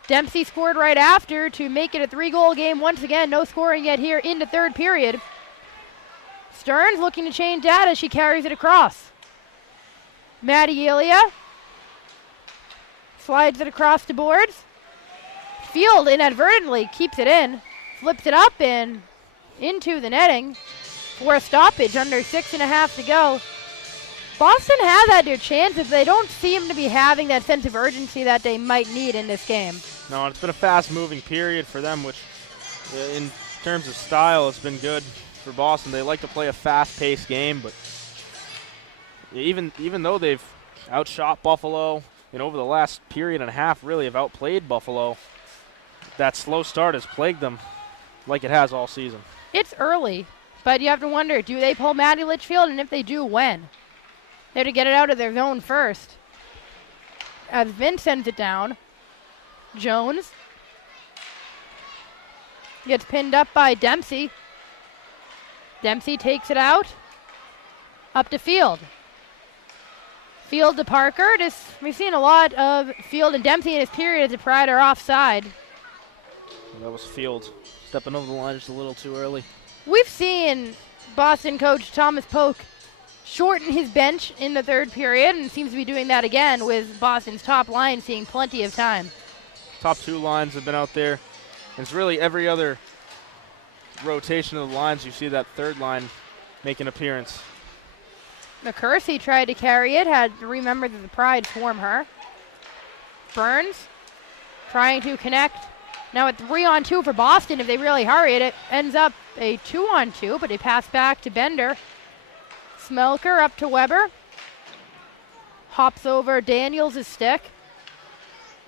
Dempsey scored right after to make it a 3-goal game once again. No scoring yet here in the third period. Stearns looking to change that as she carries it across. Maddie Elia slides it across the boards. Field inadvertently keeps it in. Flips it up and into the netting for a stoppage under 6.5 to go. Boston has had their chances. They don't seem to be having that sense of urgency that they might need in this game. No, it's been a fast-moving period for them, which in terms of style has been good for Boston. They like to play a fast-paced game, but even though they've outshot Buffalo and over the last period and a half really have outplayed Buffalo, that slow start has plagued them like it has all season. It's early, but you have to wonder, do they pull Maddie Litchfield, and if they do, when? They're to get it out of their zone first. As Vince sends it down. Jones gets pinned up by Dempsey. Dempsey takes it out. Up to Field. Field to Parker. We've seen a lot of Field and Dempsey in this period as the Pride are offside. And that was Field stepping over the line just a little too early. We've seen Boston coach Thomas Polk shorten his bench in the third period, and seems to be doing that again with Boston's top line seeing plenty of time. Top 2 lines have been out there. And it's really every other rotation of the lines you see that third line make an appearance. McCursey tried to carry it, had to remember that the Pride swarm her. Burns trying to connect. Now at 3-on-2 for Boston. If they really hurry it, it ends up a 2-on-2, but they pass back to Bender. Smelker up to Weber. Hops over Daniels' stick.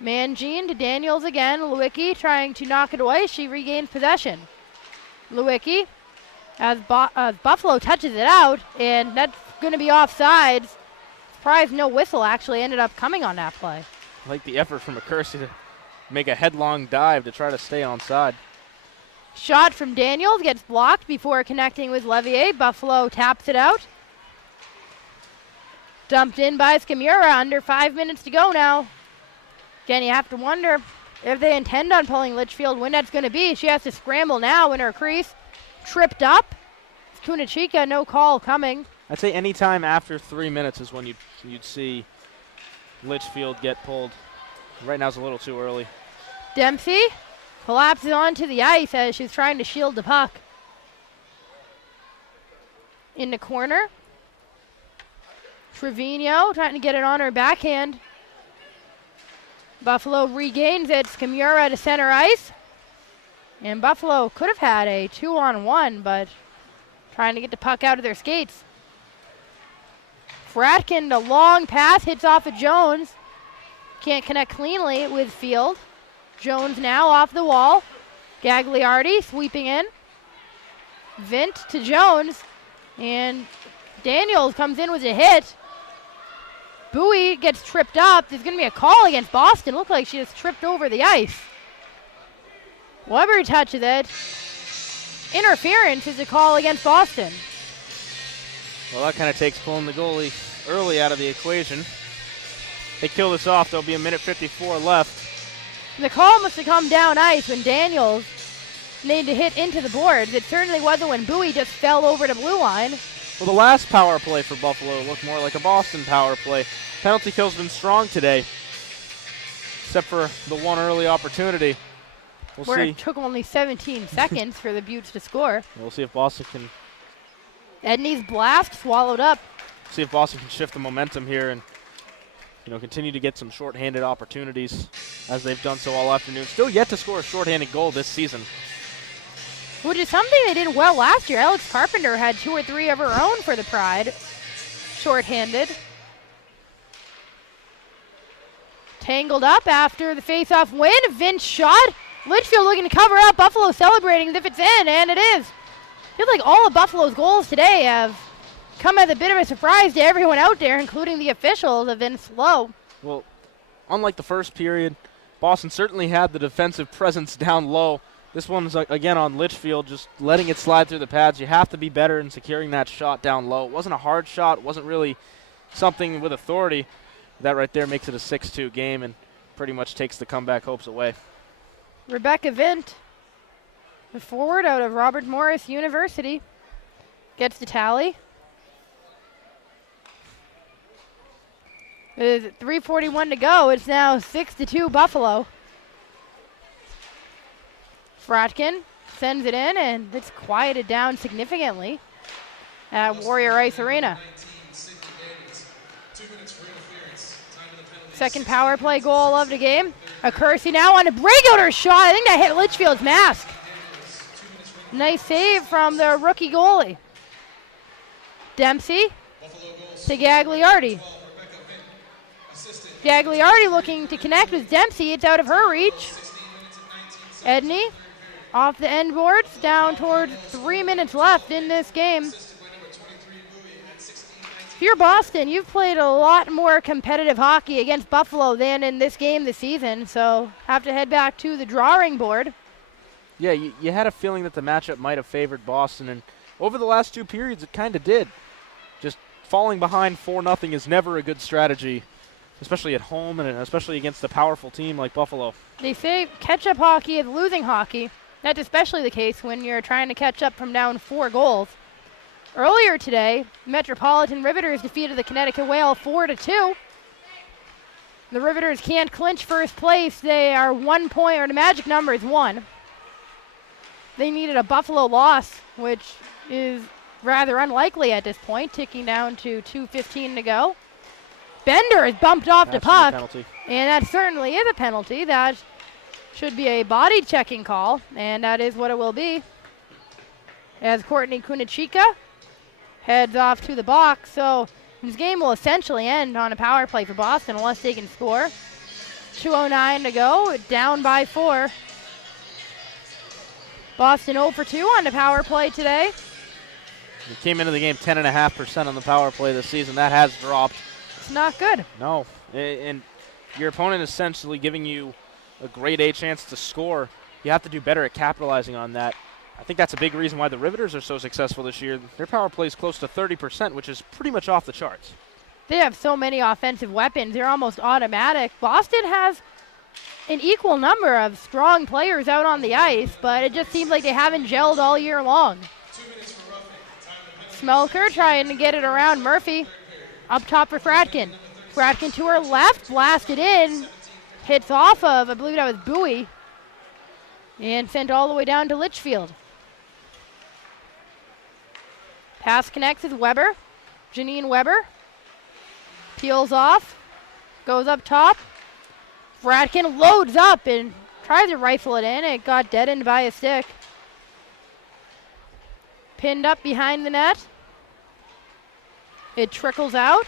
Mangine to Daniels again. Lewicki trying to knock it away. She regains possession. Lewicki as Buffalo touches it out, and that's going to be offsides. Surprised no whistle actually ended up coming on that play. I like the effort from McCursey to make a headlong dive to try to stay onside. Shot from Daniels gets blocked before connecting with Levier. Buffalo taps it out. Dumped in by Skimura. Under 5 minutes to go now. Again, you have to wonder if they intend on pulling Litchfield, when that's going to be. She has to scramble now in her crease. Tripped up. Kunachika, no call coming. I'd say any time after 3 minutes is when you'd see Litchfield get pulled. Right now is a little too early. Dempsey collapses onto the ice as she's trying to shield the puck. In the corner. Trevino trying to get it on her backhand. Buffalo regains it. Skimura to center ice. And Buffalo could have had a 2-on-1, but trying to get the puck out of their skates. Fratkin, the long pass, hits off of Jones. Can't connect cleanly with Field. Jones now off the wall. Gagliardi sweeping in. Vint to Jones. And Daniels comes in with a hit. Bowie gets tripped up. There's going to be a call against Boston. Looked like she just tripped over the ice. Weber touches it. Interference is a call against Boston. Well, that kind of takes pulling the goalie early out of the equation. They kill this off. There'll be 1:54 left. The call must have come down ice when Daniels made the hit into the boards. It certainly wasn't when Bowie just fell over the blue line. Well, the last power play for Buffalo looked more like a Boston power play. Penalty kill's been strong today, except for the one early opportunity. We'll see. It took only 17 seconds for the Buttes to score. We'll see if Boston can. Edney's blast swallowed up. See if Boston can shift the momentum here and continue to get some shorthanded opportunities as they've done so all afternoon. Still yet to score a shorthanded goal this season. Which is something they did well last year. Alex Carpenter had 2 or 3 of her own for the Pride. Shorthanded. Tangled up after the face-off win. Vince shot. Litchfield looking to cover up. Buffalo celebrating as if it's in, and it is. Feels like all of Buffalo's goals today have come as a bit of a surprise to everyone out there, including the officials, have been slow. Well, unlike the first period, Boston certainly had the defensive presence down low. This one's, again, on Litchfield, just letting it slide through the pads. You have to be better in securing that shot down low. It wasn't a hard shot. It wasn't really something with authority. That right there makes it a 6-2 game and pretty much takes the comeback hopes away. Rebecca Vint, the forward out of Robert Morris University, gets the tally. With 3:41 to go, it's now 6-2 Buffalo. Fratkin sends it in, and it's quieted down significantly at Warrior Ice Arena. Second power play goal of the game. A Kersey now on a breakouter shot. I think that hit Litchfield's mask. Nice save from the rookie goalie. Dempsey to Gagliardi. Gagliardi looking to connect with Dempsey. It's out of her reach. Edney off the end boards, down toward 3 minutes left in this game. If you're Boston, you've played a lot more competitive hockey against Buffalo than in this game this season, so have to head back to the drawing board. Yeah, you had a feeling that the matchup might have favored Boston, and over the last 2 periods it kind of did. Just falling behind 4-0 is never a good strategy, especially at home and especially against a powerful team like Buffalo. They say catch-up hockey is losing hockey. That's especially the case when you're trying to catch up from down 4 goals. Earlier today, Metropolitan Riveters defeated the Connecticut Whale 4-2. The Riveters can't clinch first place. They are 1 point, or the magic number is 1. They needed a Buffalo loss, which is rather unlikely at this point, ticking down to 2:15 to go. Bender is bumped off the puck, and that certainly is a penalty. That should be a body checking call, and that is what it will be. As Courtney Kunachika heads off to the box, so this game will essentially end on a power play for Boston unless they can score. 2:09 to go, down by 4. Boston 0 for 2 on the power play today. They came into the game 10.5% on the power play this season. That has dropped. It's not good. No, and your opponent is essentially giving you a grade A chance to score. You have to do better at capitalizing on that. I think that's a big reason why the Riveters are so successful this year. Their power play is close to 30%, which is pretty much off the charts. They have so many offensive weapons. They're almost automatic. Boston has an equal number of strong players out on the ice, but it just seems like they haven't gelled all year long. Smelker trying to get it around Murphy. Up top for Fratkin. Fratkin to her left, blasted in. Hits off of, I believe that was Bowie. And sent all the way down to Litchfield. Pass connects with Weber. Janine Weber. Peels off. Goes up top. Fratkin loads up and tries to rifle it in. It got deadened by a stick. Pinned up behind the net. It trickles out.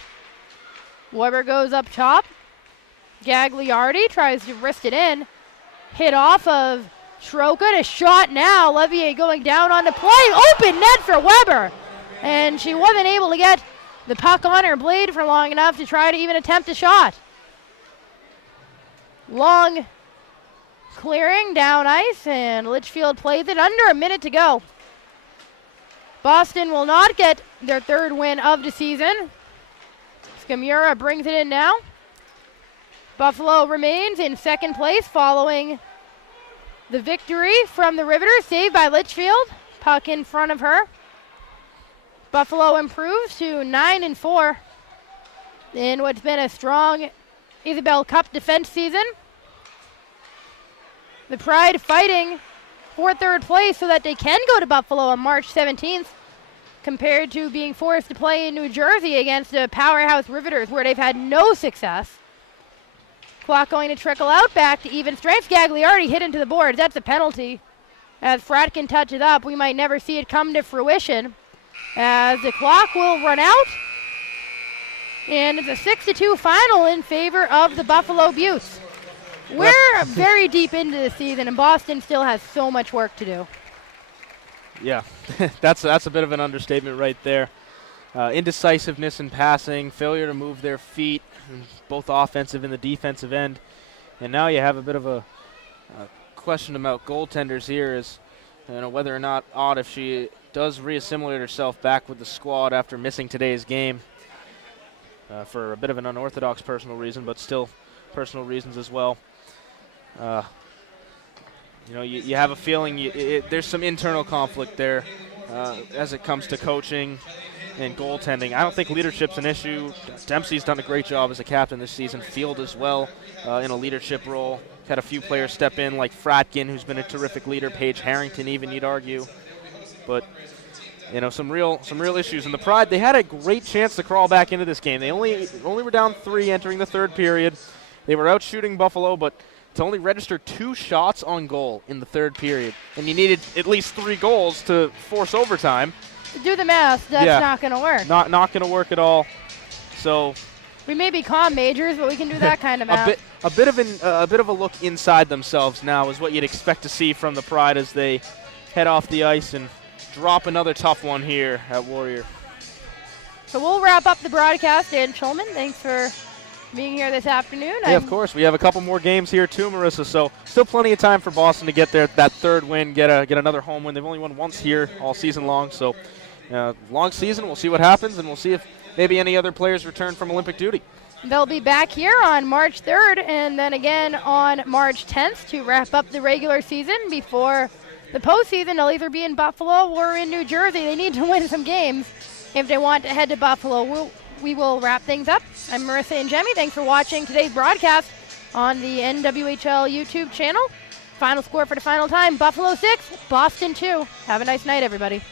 Weber goes up top. Gagliardi tries to wrist it in. Hit off of Stroka. A shot now. Levier going down on the play. Open net for Weber. And she wasn't able to get the puck on her blade for long enough to try to even attempt a shot. Long clearing down ice, and Litchfield plays it under a minute to go. Boston will not get their third win of the season. Skamura brings it in now. Buffalo remains in second place following the victory from the Riveters, saved by Litchfield. Puck in front of her. Buffalo improves to 9-4 in what's been a strong Isabel Cup defense season. The Pride fighting for third place so that they can go to Buffalo on March 17th, compared to being forced to play in New Jersey against the powerhouse Riveters, where they've had no success. Clock going to trickle out back to even strength. Gagliardi hit into the boards. That's a penalty. As Fratkin touches up, we might never see it come to fruition, as the clock will run out. And it's a 6-2 final in favor of the Buffalo Beauts. We're very deep into the season, and Boston still has so much work to do. Yeah, that's a bit of an understatement right there. Indecisiveness in passing, failure to move their feet, both offensive and the defensive end. And now you have a bit of a question about goaltenders here, is whether or not Ott, if she does reassimilate herself back with the squad after missing today's game for a bit of an unorthodox personal reason, but still personal reasons as well. You have a feeling there's some internal conflict there as it comes to coaching and goaltending. I don't think leadership's an issue. Dempsey's done a great job as a captain this season. Field as well in a leadership role. Had a few players step in, like Fratkin, who's been a terrific leader. Paige Harrington, even, you'd argue. But some real issues. And the Pride, they had a great chance to crawl back into this game. They only were down 3 entering the third period. They were out shooting Buffalo, but to only register 2 shots on goal in the third period, and you needed at least 3 goals to force overtime. Do the math. That's not going to work. Not going to work at all. So we may be comm majors, but we can do that kind of math. A bit of a look inside themselves now is what you'd expect to see from the Pride as they head off the ice and drop another tough one here at Warrior. So we'll wrap up the broadcast. Dan Schulman, thanks for being here this afternoon. Yeah, of course. We have a couple more games here too, Marissa, so still plenty of time for Boston to get that third win, get another home win. They've only won once here all season long, so long season. We'll see what happens, and we'll see if maybe any other players return from Olympic duty. They'll be back here on March 3rd and then again on March 10th to wrap up the regular season before the postseason. They'll either be in Buffalo or in New Jersey. They need to win some games if they want to head to Buffalo. We will wrap things up. I'm Marissa and Jemmy. Thanks for watching today's broadcast on the NWHL YouTube channel. Final score for the final time, Buffalo 6, Boston 2. Have a nice night, everybody.